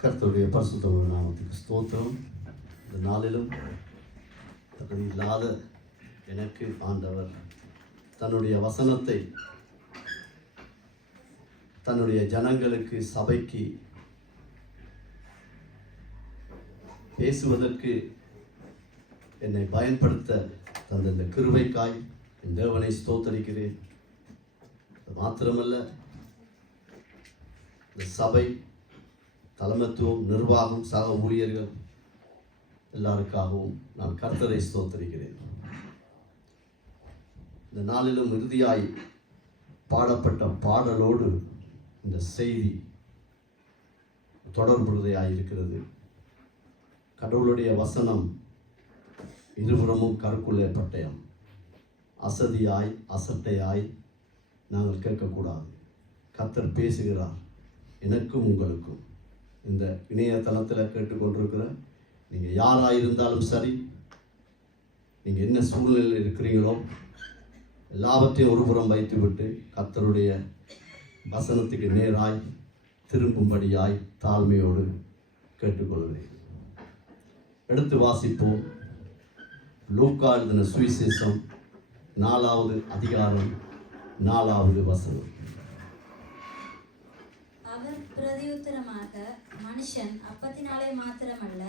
கர்த்தருடைய பரிசுத்த நாமத்துக்கு ஸ்தோத்திரம். இந்த நாளிலும் தகுதி இல்லாத எனக்கு ஆண்டவர் தன்னுடைய வசனத்தை தன்னுடைய ஜனங்களுக்கு சபைக்கு பேசுவதற்கு என்னை பயன்படுத்த தந்த இந்த கிருபைக்காய் என் தேவனை ஸ்தோத்தரிக்கிறேன். மாத்திரமல்ல, இந்த சபை தலைமைத்துவம், நிர்வாகம், சக ஊழியர்கள் எல்லாருக்காகவும் நான் கர்த்தரை ஸ்தோத்தரிக்கிறேன். இந்த நாளிலும் இறுதியாய் பாடப்பட்ட பாடலோடு இந்த செய்தி தொடர்புடையதாய் இருக்கிறது. கடவுளுடைய வசனம் இருபுறமும் கருக்குள்ளே பட்டயம். அசதியாய் அசட்டையாய் நாங்கள் கேட்கக்கூடாது. கர்த்தர் பேசுகிறார் எனக்கும் உங்களுக்கும். இந்த இணையதளத்தில் கேட்டுக்கொண்டிருக்கிற நீங்கள் யாராயிருந்தாலும் சரி, நீங்கள் என்ன சூழ்நிலையில் இருக்கிறீங்களோ எல்லாவற்றையும் ஒருபுறம் வைத்துவிட்டு கர்த்தருடைய வசனத்துக்கு நேராய் திரும்பும்படியாய் தாழ்மையோடு கேட்டுக்கொள்கிறேன். எடுத்து வாசிப்போம். லூக்கா எழுதின சுவிசேஷம் 4வது அதிகாரம் 4வது வசனம். அவர் பிரதியுத்தரமாக, மனுஷன் அப்பத்தினாலே மாத்திரமல்ல,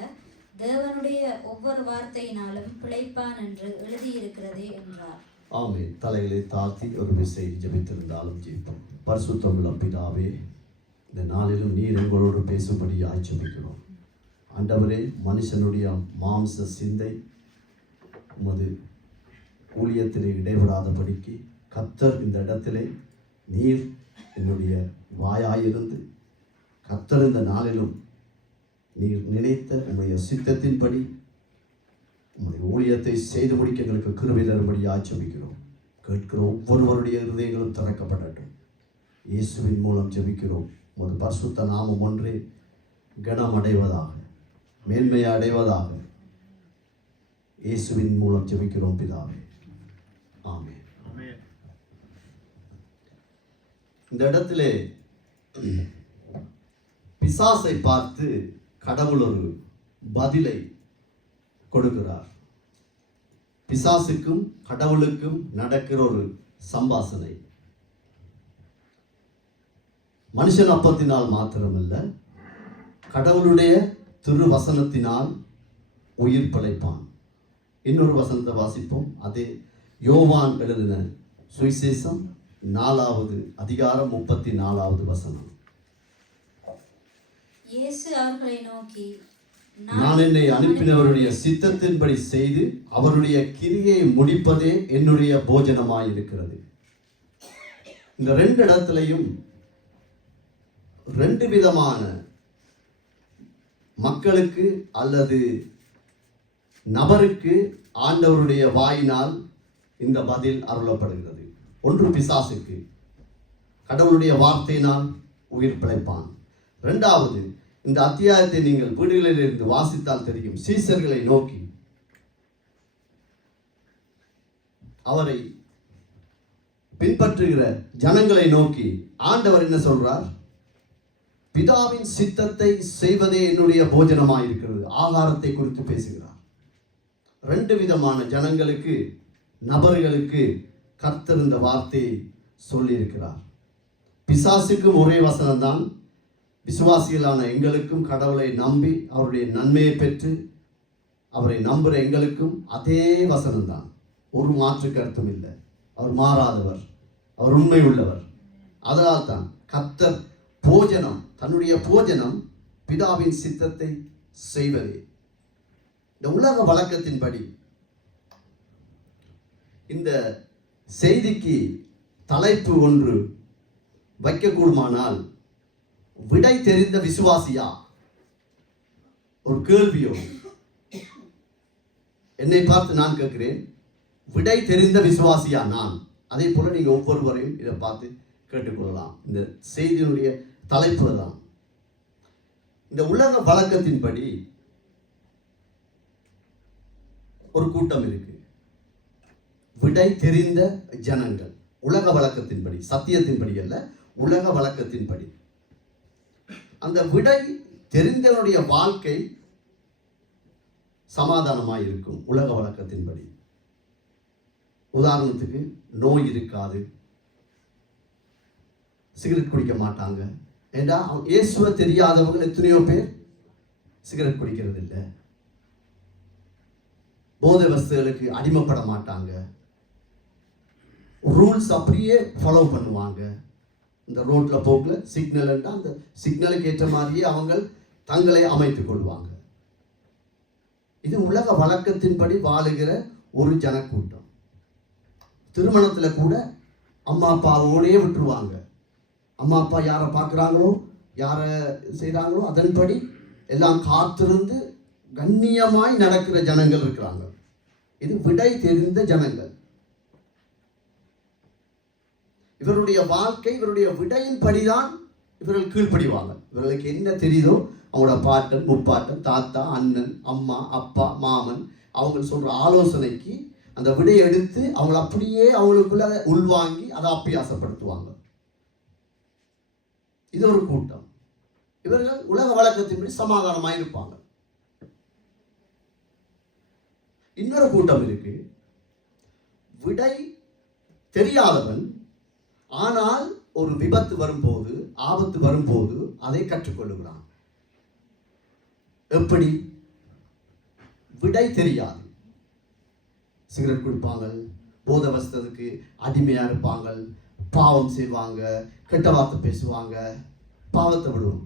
தேவனுடைய ஒவ்வொரு வார்த்தையினாலும் பிழைப்பான் என்று எழுதியிருக்கிறதே என்றார். ஆமென். தலைகளை தாழ்த்தி ஒரு விசை ஜெபித்திருந்தாலும் ஜெபிப்போம். பரிசுத்தமுள்ள பிதாவே, இந்த நாளிலும் நீர் எங்களோடு பேசும்படியாய் ஜெபிக்கிறோம். ஆண்டவரே, மனுஷனுடைய மாம்ச சிந்தை உமது ஊழியத்திலே இடைவிடாதபடிக்கு கர்த்தர் இந்த இடத்திலே நீர் என்னுடைய வாயாயிருந்து கர்த்தர் இந்த நாளிலும் நீர் நினைத்த உம்முடைய சித்தத்தின்படி உம்முடைய ஊழியத்தை செய்து முடிக்க எங்களுக்கு கிருபை தரும்படியாய் ஜெபிக்கிறோம். கேட்கிற ஒவ்வொருவருடைய இருதயங்களும் திறக்கப்படட்டும். இயேசுவின் மூலம் ஜெபிக்கிறோம். உமது பரிசுத்த நாமம் ஒன்றே கனம் அடைவதாக, மேன்மையை அடைவதாக. இயேசுவின் மூலம் ஜெபிக்கிறோம் பிதாவே. ஆமென். இந்த இடத்திலே பிசாசை பார்த்து கடவுள் ஒரு பதிலை கொடுக்கிறார். பிசாசுக்கும் கடவுளுக்கும் நடக்கிற ஒரு சம்பாஷணை. மனுஷன் அப்பத்தினால் மாத்திரமல்ல, கடவுளுடைய திருவசனத்தினால் உயிர் பிழைப்பான். இன்னொரு வசனத்தை வாசிப்போம். அதே யோவான் எழுதின சுவிசேஷம் 4வது அதிகாரம் 34வது வசனம். இயேசு அவர்களை நோக்கி, நான் என்னை அனுப்பினவருடைய சித்தத்தின்படி செய்து அவருடைய கிரியை முடிப்பதே என்னுடைய போஜனமாயிருக்கிறது. இந்த 2 இடத்திலையும் 2 விதமான மக்களுக்கு அல்லது நபருக்கு ஆண்டவருடைய வாயினால் இந்த பதில் அருளப்படுகிறது. ஒன்று பிசாசுக்கு, கடவுளுடைய வார்த்தையினால் உயிர் பிழைப்பான். 2வது, இந்த அத்தியாயத்தை நீங்கள் வீடுகளில் இருந்து வாசித்தால் தெரியும். சீசர்களை நோக்கி, அவரை பின்பற்றுகிற ஜனங்களை நோக்கி ஆண்டவர் என்ன சொல்றார்? பிதாவின் சித்தத்தை செய்வதே என்னுடைய போஜனமாயிருக்கிறது. ஆகாரத்தை குறித்து பேசுகிறார். 2 விதமான ஜனங்களுக்கு, நபர்களுக்கு கர்த்தர் இந்த வார்த்தையை சொல்லியிருக்கிறார். பிசாசுக்கும் ஒரே வசனம்தான். விசுவாசிகளான எங்களுக்கும் கடவுளை நம்பி அவருடைய நன்மையை பெற்று அவரை நம்புகிற எங்களுக்கும் அதே வசனம்தான். ஒரு மாற்று கருத்தும் இல்லை. அவர் மாறாதவர், அவர் உண்மை உள்ளவர். அதனால் தான் கர்த்தர் போஜனம், தன்னுடைய போஜனம் பிதாவின் சித்தத்தை செய்வதே. இந்த உலக வழக்கத்தின்படி இந்த செய்திக்கு தலைப்பு ஒன்று வைக்கக்கூடுமானால், விடை தெரிந்த விசுவாசியா? ஒரு கேள்வியோ என்னை பார்த்து நான் கேட்கிறேன். விடை தெரிந்த விசுவாசியா நான்? அதே போல நீங்க ஒவ்வொருவரையும் இதை பார்த்து கேட்டுக்கொள்ளலாம். இந்த செய்தியினுடைய தலைப்பு தான். இந்த உலக வழக்கத்தின்படி ஒரு கூட்டம் இருக்கு, விடை தெரிந்த ஜனங்கள். உலக வழக்கத்தின்படி, சத்தியத்தின்படி அல்ல, உலக வழக்கத்தின்படி அந்த விடை தெரிந்தவனுடைய வாழ்க்கை சமாதானமாக இருக்கும் உலக வழக்கத்தின்படி. உதாரணத்துக்கு நோய் இருக்காது, சிகரெட் குடிக்க மாட்டாங்க. ஏண்டா இயேசுவை தெரியாதவங்க எத்தனையோ பேர் சிகரெட் குடிக்கிறது இல்லை, போதை வஸ்துகளுக்கு அடிமைப்பட மாட்டாங்க, ரூல்ஸ் அப்படியே ஃபாலோ பண்ணுவாங்க. இந்த ரோட்ல போக்குல சிக்னல் அந்த சிக்னலுக்கு ஏற்ற மாதிரியே அவங்க தங்களை அமைத்துக் கொள்வாங்க. இது உலக வழக்கத்தின்படி வாழுகிற ஒரு ஜனக்கூட்டம். திருமணத்துல கூட அம்மா அப்பாவோடே விட்டுருவாங்க. அம்மா அப்பா யாரை பார்க்குறாங்களோ யாரை செய்கிறாங்களோ அதன்படி எல்லாம் காத்திருந்து கண்ணியமாய் நடக்கிற ஜனங்கள் இருக்கிறாங்க. இது விடை தெரிந்த ஜனங்கள். இவருடைய வாழ்க்கை இவருடைய விடையின் படிதான் இவர்கள் கீழ்ப்படிவாங்க. இவர்களுக்கு என்ன தெரியுதோ அவங்களோட பாட்டன் முப்பாட்டன் தாத்தா அண்ணன் அம்மா அப்பா மாமன் அவங்க சொல்ற ஆலோசனைக்கு அந்த விடையை எடுத்து அவங்களை அப்படியே அவங்களுக்குள்ள உள்வாங்கி அதை அப்பியாசப்படுத்துவாங்க. இது ஒரு கூட்டம். இவர்கள் உலக வழக்கத்தின்படி சமாதானமாக இருப்பாங்க. இன்னொரு கூட்டம் இருக்கு, விடை தெரியாதவன், ஆனால் ஒரு விபத்து வரும்போது ஆபத்து வரும்போது அதை கற்றுக்கொள்ளுகிறான். எப்படி? விடை தெரியாது, சிகரெட் குடிப்பாங்க, போதை வசத்துக்கு அடிமையா இருப்பாங்க, பாவம் செய்வாங்க, கெட்ட வார்த்தை பேசுவாங்க, பாவத்தை விடுவோம்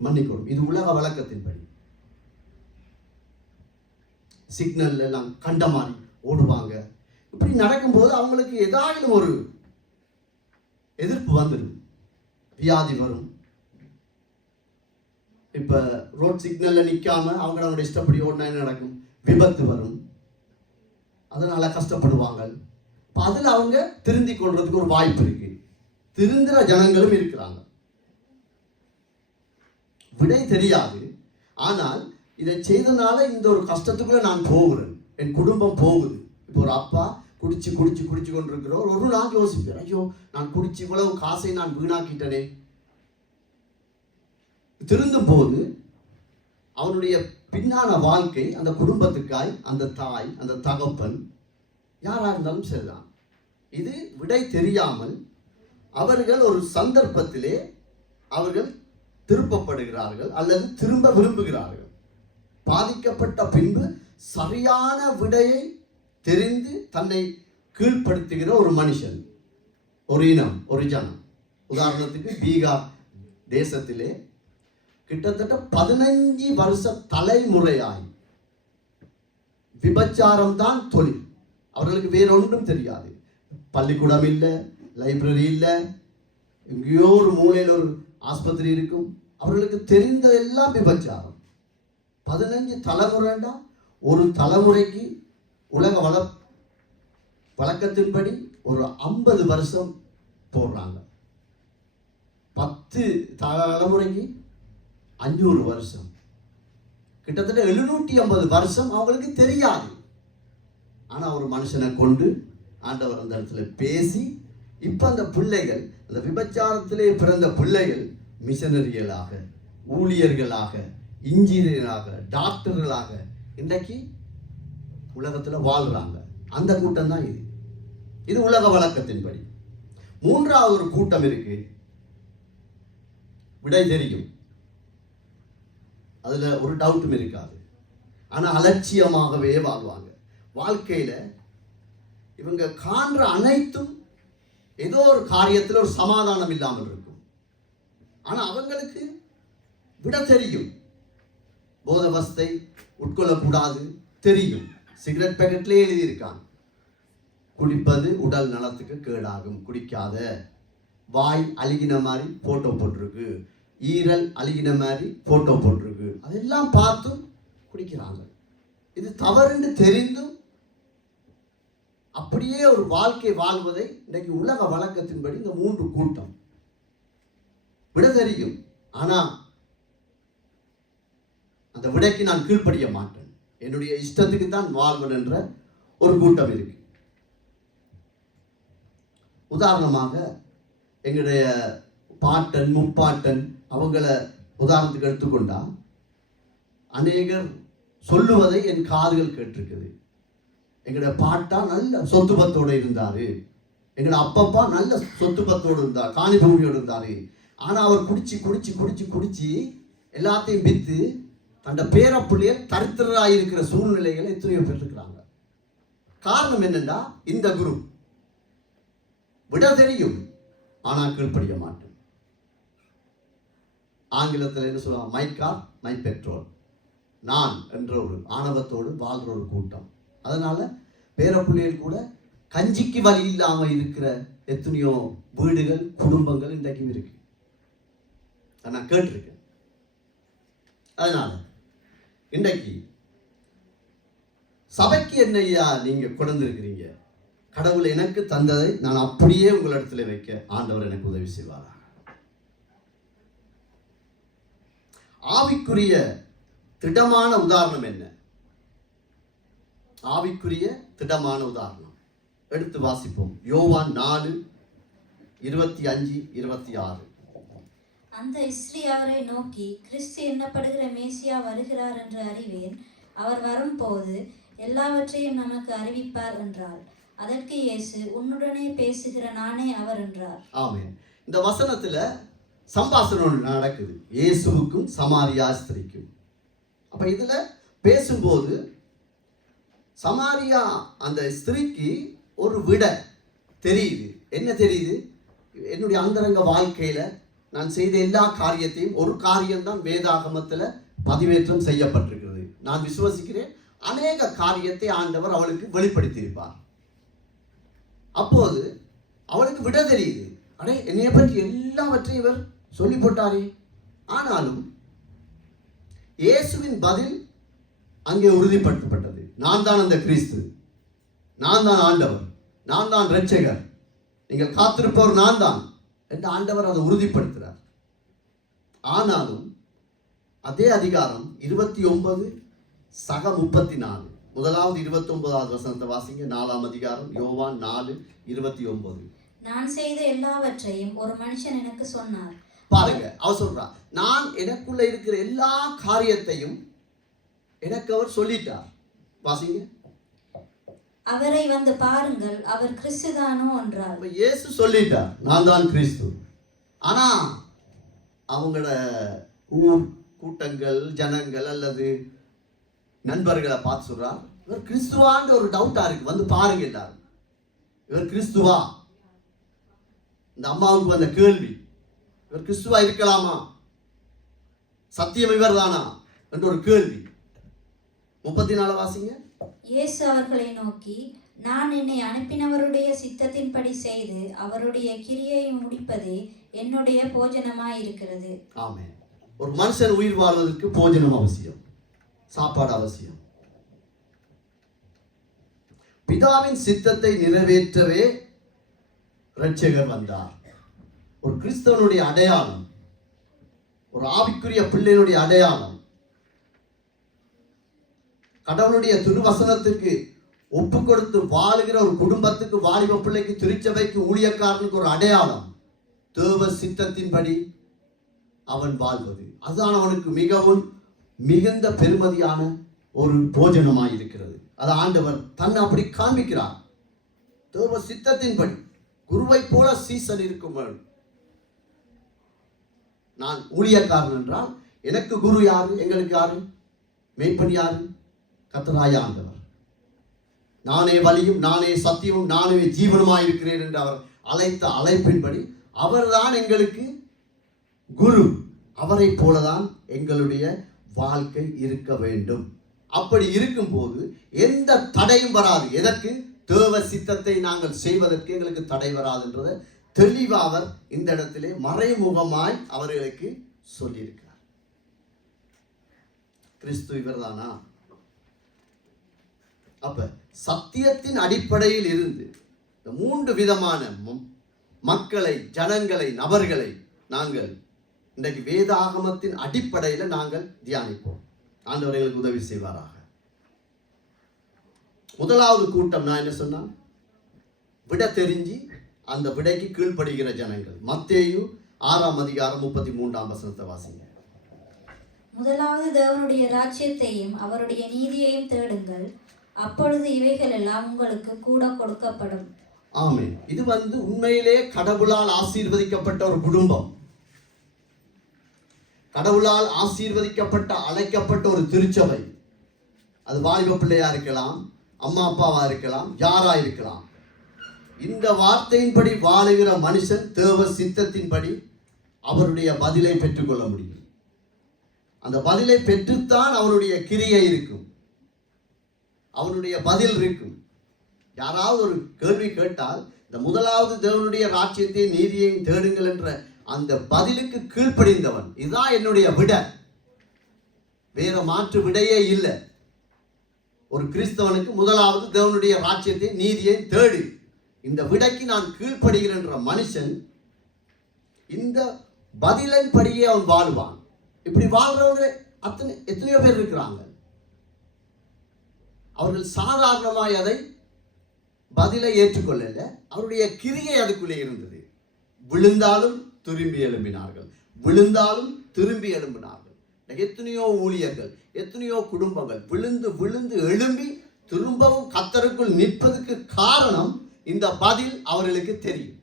மன்னிக்கணும். இது உலக வழக்கத்தின்படி. சிக்னல் எல்லாம் கண்ட மாதிரி ஓடுவாங்க. இப்படி நடக்கும்போது அவங்களுக்கு ஏதாவது ஒரு எதிர்ப்பு வந்துடும், வியாதி வரும். இப்ப ரோட் சிக்னல்ல நிக்காம அவங்களோட இஷ்டப்படி ஓடினா என்ன நடக்கும்? விபத்து வரும். அதனால கஷ்டப்படுவாங்க. அதுல அவங்க திருந்தி கொள்றதுக்கு ஒரு வாய்ப்பு இருக்கு. திருந்துற ஜனங்களும் இருக்கிறாங்க. விடை தெரியாது, ஆனால் இதை செய்தனால இந்த ஒரு கஷ்டத்துக்குள்ள நான் போகிறேன், என் குடும்பம் போகுது. இப்போ ஒரு அப்பா குடிச்சு குடிச்சு குடிச்சு கொண்டிருக்கிறோம். ஒரு நாள் யோசிப்பேன், ஐயோ நான் குடிச்சு இவ்வளவு காசை நான் வீணாக்கிட்டனே. திருந்தும் போது அவனுடைய பின்னான வாழ்க்கை, அந்த குடும்பத்துக்காய் அந்த தாய் அந்த தகப்பன் யாரா இருந்தாலும் சரிதான், இது விடை தெரியாமல் அவர்கள் ஒரு சந்தர்ப்பத்திலே அவர்கள் திருப்பப்படுகிறார்கள் அல்லது திரும்ப விரும்புகிறார்கள். பாதிக்கப்பட்ட பின்பு சரியான விடையை தெரிந்து தன்னை கீழ்ப்படுத்துகிற ஒரு மனுஷன், ஒரு இனம், ஒரு ஜனம். உதாரணத்துக்கு பீகார் தேசத்திலே கிட்டத்தட்ட 15 வருஷ தலைமுறையாய் விபச்சாரம் தான் தொழில். அவர்களுக்கு வேற ஒன்றும் தெரியாது. பள்ளிக்கூடம் இல்லை, லைப்ரரி இல்லை, எங்கேயோ ஒரு மூலையில் ஒரு ஆஸ்பத்திரி இருக்கும். அவர்களுக்கு தெரிந்ததெல்லாம் விபச்சாரம். 15 தலைமுறைண்டா, ஒரு தலைமுறைக்கு உலக வழக்கத்தின்படி ஒரு 50 வருஷம் போடுறாங்க. 10 தலைமுறைக்கு 500 வருஷம், கிட்டத்தட்ட 750 வருஷம் அவங்களுக்கு தெரியாது. ஆனா ஒரு மனுஷனை கொண்டு ஆண்டவர் அந்த இடத்துல பேசி, இப்ப அந்த பிள்ளைகள், அந்த விபச்சாரத்திலே பிறந்த பிள்ளைகள் மிஷனரிகளாக, ஊழியர்களாக, இன்ஜினியராக, டாக்டர்களாக இன்றைக்கு உலகத்துல வாழ்றாங்க. அந்த கூட்டம் தான் இது. இது உலக வழக்கத்தின்படி. மூன்றாவது ஒரு கூட்டம் இருக்கு, விடை தெரியும், அதுல ஒரு டவுட்டும் இருக்காது, ஆனா அலட்சியமாகவே வாழ்வாங்க. வாழ்க்கையில இவங்க காண்ற அனைத்தும் ஏதோ ஒரு காரியத்தில் ஒரு சமாதானம் இல்லாமல் இருக்கும். ஆனா அவங்களுக்கு விட தெரியும், போதை வஸ்தை உட்கொள்ளக்கூடாது தெரியும். சிகரெட் பேக்கெட்லேயே எழுதியிருக்காங்க, குடிப்பது உடல் நலத்துக்கு கேடாகும், குடிக்காத. வாய் அழுகின மாதிரி போட்டோ போட்டிருக்கு, ஈரல் அழுகின மாதிரி போட்டோ போட்டிருக்கு. அதெல்லாம் பார்த்தும் குடிக்கிறாங்க. இது தவறுன்னு தெரிந்தும் அப்படியே ஒரு வாழ்க்கை வாழ்வதை இன்றைக்கு உலக வழக்கத்தின்படி இந்த 3 கூட்டம் விட தெரியும். ஆனா அந்த விடைக்கு நான் கீழ்ப்படிய மாட்டேன், என்னுடைய இஷ்டத்துக்கு தான் வாழ்வன் என்ற ஒரு கூட்டம் இருக்கு. உதாரணமாக எங்களுடைய பாட்டன் முப்பாட்டன் அவங்கள உதாரணத்துக்கு எடுத்துக்கொண்டா அநேகர் சொல்லுவதை என் காதுகள் கேட்டிருக்குது. எங்களோட பாட்டா நல்ல சொத்து பத்தோடு இருந்தாரு, எங்களோட அப்பப்பா நல்ல சொத்து பத்தோடு இருந்தார், காணி பூமியோடு இருந்தாரு. ஆனா அவர் குடிச்சு குடிச்சு குடிச்சு குடிச்சு எல்லாத்தையும் வித்து தன்னை பேரப்பிள்ளைய தரித்திரராக இருக்கிற சூழ்நிலைகளை எத்தனையோ பேர் இருக்கிறாங்க. காரணம் என்னன்னா, இந்த குரு விட தெரியும் ஆனா கீழ்ப்படிய மாட்டேன். ஆங்கிலத்தில் என்ன சொல்லுவாங்க, மை கார் மை பெட்ரோல், நான் என்ற ஒரு ஆணவத்தோடு வாழ்ற ஒரு கூட்டம். அதனால பேரப்பிள்ளைகள் கூட கஞ்சிக்கு வழி இல்லாம இருக்கிற எத்தனையோ வீடுகள் குடும்பங்கள் இன்றைக்கும் இருக்கு. நான் கேட்டிருக்கேன். அதனால இன்றைக்கு சபைக்கு என்னையா நீங்க கொண்டிருக்கிறீங்க, கடவுள் எனக்கு தந்ததை நான் அப்படியே உங்களிடத்துல வைக்க ஆண்டவர் எனக்கு உதவி செய்வாரா. ஆவிக்குரிய திடமான உதாரணம் என்ன? ஆவிக்குரிய திடமான உதாரணம் எடுத்து வாசிப்போம். யோவான் 4:25-26. அந்த ஸ்திரீ அவரை நோக்கி, கிறிஸ்து என்னப்படுகிற மேசியா வருகிறார் என்று அறிவேன், அவர் வரும்போது எல்லாவற்றையும் நமக்கு அறிவிப்பார் என்றார். அதற்கு இயேசு, உன்னுடனே பேசுகிற நானே அவர் என்றார். ஆமென். இந்த வசனத்துல சம்பாஷணம் நடக்குது இயேசுவுக்கும் சமாரியா ஸ்திரீக்கும். அப்ப இதுல பேசும்போது சமாரியா அந்த ஸ்திரீக்கு ஒரு விட தெரியுது. என்ன தெரியுது? என்னுடைய அந்தரங்க வாழ்க்கையில நான் செய்த எல்லா காரியத்தையும், ஒரு காரியம்தான் வேதாகமத்துல பதிவேற்றம் செய்யப்பட்டிருக்கிறது, நான் விசுவசிக்கிறேன், அநேக காரியத்தை ஆண்டவர் அவளுக்கு வெளிப்படுத்தியிருப்பார். அப்போது அவளுக்கு விட தெரியுது, அடே என்னைய பற்றி எல்லாவற்றையும் இவர் சொல்லி போட்டாரே. ஆனாலும் இயேசுவின் பதில் அங்கே உறுதிப்படுத்தப்பட்டது. நான் தான் அந்த கிறிஸ்து, நான் தான் ஆண்டவர், நான் தான் இரட்சகர், நீங்கள் காத்திருப்பவர் நான் தான் என்று ஆண்டவர் அதை உறுதிப்படுத்துகிறார். ஆனாலும் அதே அதிகாரம் 29-34 முதலாவது 29வது வசனத்தை வாசிங்க. 4ஆம் அதிகாரம் யோவான் 4:29. நான் செய்த எல்லாவற்றையும் ஒரு மனுஷன் எனக்கு சொன்னார். பாருங்க, அவர் சொல்றார், நான் எனக்குள்ள இருக்கிற எல்லா காரியத்தையும் எனக்கு அவர் சொல்லிட்டார். வாசிங்க. அவரை வந்து பாருங்கள், அவர் கிறிஸ்துதானோ என்றார். இயேசு சொல்லிட்டார், நான் தான் கிறிஸ்து. ஆனா அவங்களோட ஊர் கூட்டங்கள், ஜனங்கள் அல்லது நண்பர்களை பார்த்து சொல்றார், இவர் கிறிஸ்துவான்ற ஒரு டவுட்டா இருக்கு, வந்து பாருங்க எல்லாரும், இவர் கிறிஸ்துவா? இந்த அம்மாவுக்கு வந்த கேள்வி, இவர் கிறிஸ்துவா இருக்கலாமா, சத்தியம் இவர் தானா என்ற ஒரு கேள்வி. 34 வாசிங்க. இயேசு அவர்களை நோக்கி, நான் என்னை அனுப்பினவருடைய சித்தத்தின்படி செய்து அவருடைய கிரியை முடிப்பதே என்னுடைய போஜனமாய் இருக்கிறது. ஆமென். ஒரு மனுஷன் உயிர் வாழ்வதற்கு போஜனம் அவசியம், சாப்பாடு அவசியம். பிதாவின் சித்தத்தை நிறைவேற்றவே இரட்சகர் வந்தார். ஒரு கிறிஸ்தவனுடைய அடையாளம், ஒரு ஆவிக்குரிய பிள்ளையினுடைய அடையாளம், கடவுளுடைய திருவசனத்திற்கு ஒப்பு கொடுத்து வாழுகிற ஒரு குடும்பத்துக்கு, வாலிப பிள்ளைக்கு, திருச்சபைக்கு, ஊழியக்காரனுக்கு ஒரு அடையாளம் தேவ சித்தத்தின்படி அவன் வாழ்வது. அதுதான் அவனுக்கு மிகவும் மிகுந்த பெருமதியான ஒரு போஜனமாய் இருக்கிறது. அது ஆண்டவர் தன்னை அப்படி காண்பிக்கிறார். தேவ சித்தத்தின்படி குருவை போல சீசன் இருக்கும். நான் ஊழியக்காரன் என்றால் எனக்கு குரு யாரு, எங்களுக்கு யாரு, மேய்ப்பன் யாரு? கர்த்தராகிய ஆண்டவர். நானே வழியும், நானே சத்தியமும், நானே ஜீவனுமாய் இருக்கிறேன் என்று அவர் அழைத்த அழைப்பின்படி அவர்தான் எங்களுக்கு குரு. அவரை போலதான் எங்களுடைய வாழ்க்கை இருக்க வேண்டும். அப்படி இருக்கும் போது எந்த தடையும் வராது. எதற்கு? தேவ சித்தத்தை நாங்கள் செய்வதற்கு எங்களுக்கு தடை வராது என்றதை தெளிவாக அவர் இந்த இடத்திலே மறைமுகமாய் அவர்களுக்கு சொல்லியிருக்கிறார். கிறிஸ்து இவர்தானா? அப்ப சத்தியத்தின் அடிப்படையில் இருந்து இந்த 3 விதமான மக்களை, ஜனங்களை, நபர்களை நாங்கள் இன்றைக்கு வேதாகமத்தின் அடிப்படையில் நாங்கள் தியானிப்போம். ஆண்டவர்களுக்கு உதவி செய்வாராக. முதலாவது கூட்டம் நான் என்ன சொன்னேன்? விட தெரிஞ்சு அந்த விடைக்கு கீழ்ப்படுகிற ஜனங்கள். மத்தேயு 6ஆம் அதிகாரம் 33ஆம் வசனத்தை வாசிங்க. முதலாவது தேவனுடைய ராஜ்யத்தையும் அவருடைய நீதியையும் தேடுங்கள், அப்பொழுது இவைகள் எல்லாம் உங்களுக்கு கூட கொடுக்கப்படும். ஆமென். இது உண்மையிலே கடவுளால் ஆசீர்வதிக்கப்பட்ட ஒரு குடும்பம், கடவுளால் ஆசீர்வதிக்கப்பட்ட அழைக்கப்பட்ட ஒரு திருச்சபை. அது வாலிப பிள்ளையா இருக்கலாம், அம்மா அப்பாவா இருக்கலாம், யாரா இருக்கலாம். இந்த வார்த்தையின்படி வாழுகிற மனுஷன் தேவ சித்தத்தின்படி அவருடைய பதிலை பெற்றுக்கொள்ள முடியும். அந்த பதிலை பெற்றுத்தான் அவனுடைய கிரியை இருக்கும், அவனுடைய பதில் இருக்கும். யாராவது ஒரு கேள்வி கேட்டால் இந்த முதலாவது தேவனுடைய ராஜ்யத்தை நீதியை தேடுங்கள் என்ற அந்த பதிலுக்கு கீழ்ப்படிந்தவன், இதுதான் என்னுடைய விட, வேற மாற்று விடையே இல்லை. ஒரு கிறிஸ்தவனுக்கு முதலாவது தேவனுடைய ராஜ்யத்தை நீதியை தேடு, இந்த விடைக்கு நான் கீழ்ப்படுகிறேன்ற மனுஷன் இந்த பதிலின் படியே அவன் வாழ்வான். இப்படி வாழ்றவங்க எத்தனையோ பேர் இருக்கிறாங்க. அவர்கள் சாதாரணமாய் அதை பதிலை ஏற்றுக்கொள்ளல, அவருடைய கிரியை அதுக்குள்ளே இருந்தது. விழுந்தாலும் திரும்பி எழும்பினார்கள், விழுந்தாலும் திரும்பி எழும்பினார்கள். எத்தனையோ ஊழியர்கள், எத்தனையோ குடும்பங்கள் விழுந்து விழுந்து எழும்பி திரும்பவும் கர்த்தருக்குள் நிற்பதற்கு காரணம் இந்த பதில் அவர்களுக்கு தெரியும்.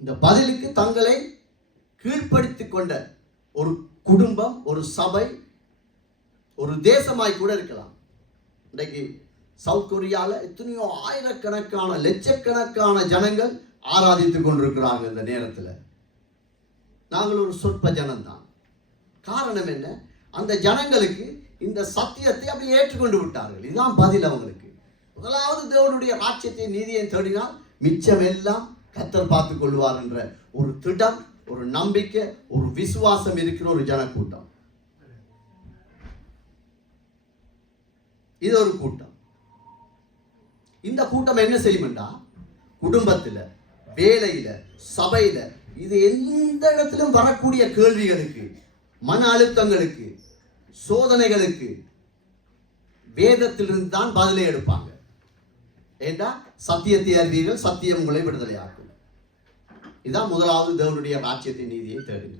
இந்த பதிலுக்கு தங்களை கீழ்ப்படுத்திக் கொண்ட ஒரு குடும்பம், ஒரு சபை, ஒரு தேசமாய் கூட இருக்கலாம். இன்றைக்கு சவுத் கொரியாவில் எத்தனையோ ஆயிரக்கணக்கான லட்சக்கணக்கான ஜனங்கள் ஆராதித்துக் கொண்டிருக்கிறாங்க. இந்த நேரத்தில் நாங்கள் ஒரு சொற்ப ஜனம்தான். காரணம் என்ன? அந்த ஜனங்களுக்கு இந்த சத்தியத்தை அப்படி ஏற்றுக்கொண்டு விட்டார்கள். இதுதான் பதில் அவங்களுக்கு. முதலாவது தேவனுடைய ராஜ்யத்தை நீதியை தேடினால் மிச்சம் எல்லாம் கர்த்தர் பார்த்துக் கொள்வார் என்ற ஒரு திடம், ஒரு நம்பிக்கை, ஒரு விசுவாசம் இருக்கிற ஒரு ஜனக்கூட்டம். இது ஒரு கூட்டம். இந்த கூட்டம் என்ன செய்யும்டா, குடும்பத்தில், வேலையில, சபையில, இது எந்த இடத்திலும் வரக்கூடிய கேள்விகளுக்கு, மன அழுத்தங்களுக்கு, சோதனைகளுக்கு வேதத்திலிருந்து தான் பதிலை எடுப்பாங்க. ஏண்டா சத்தியத்தை அறிவீர்கள், சத்தியம் உங்களை விடுதலையாக்கும். இதான் முதலாவது தேவனுடைய ராஜ்யத்தை நீதியை தேடுங்க.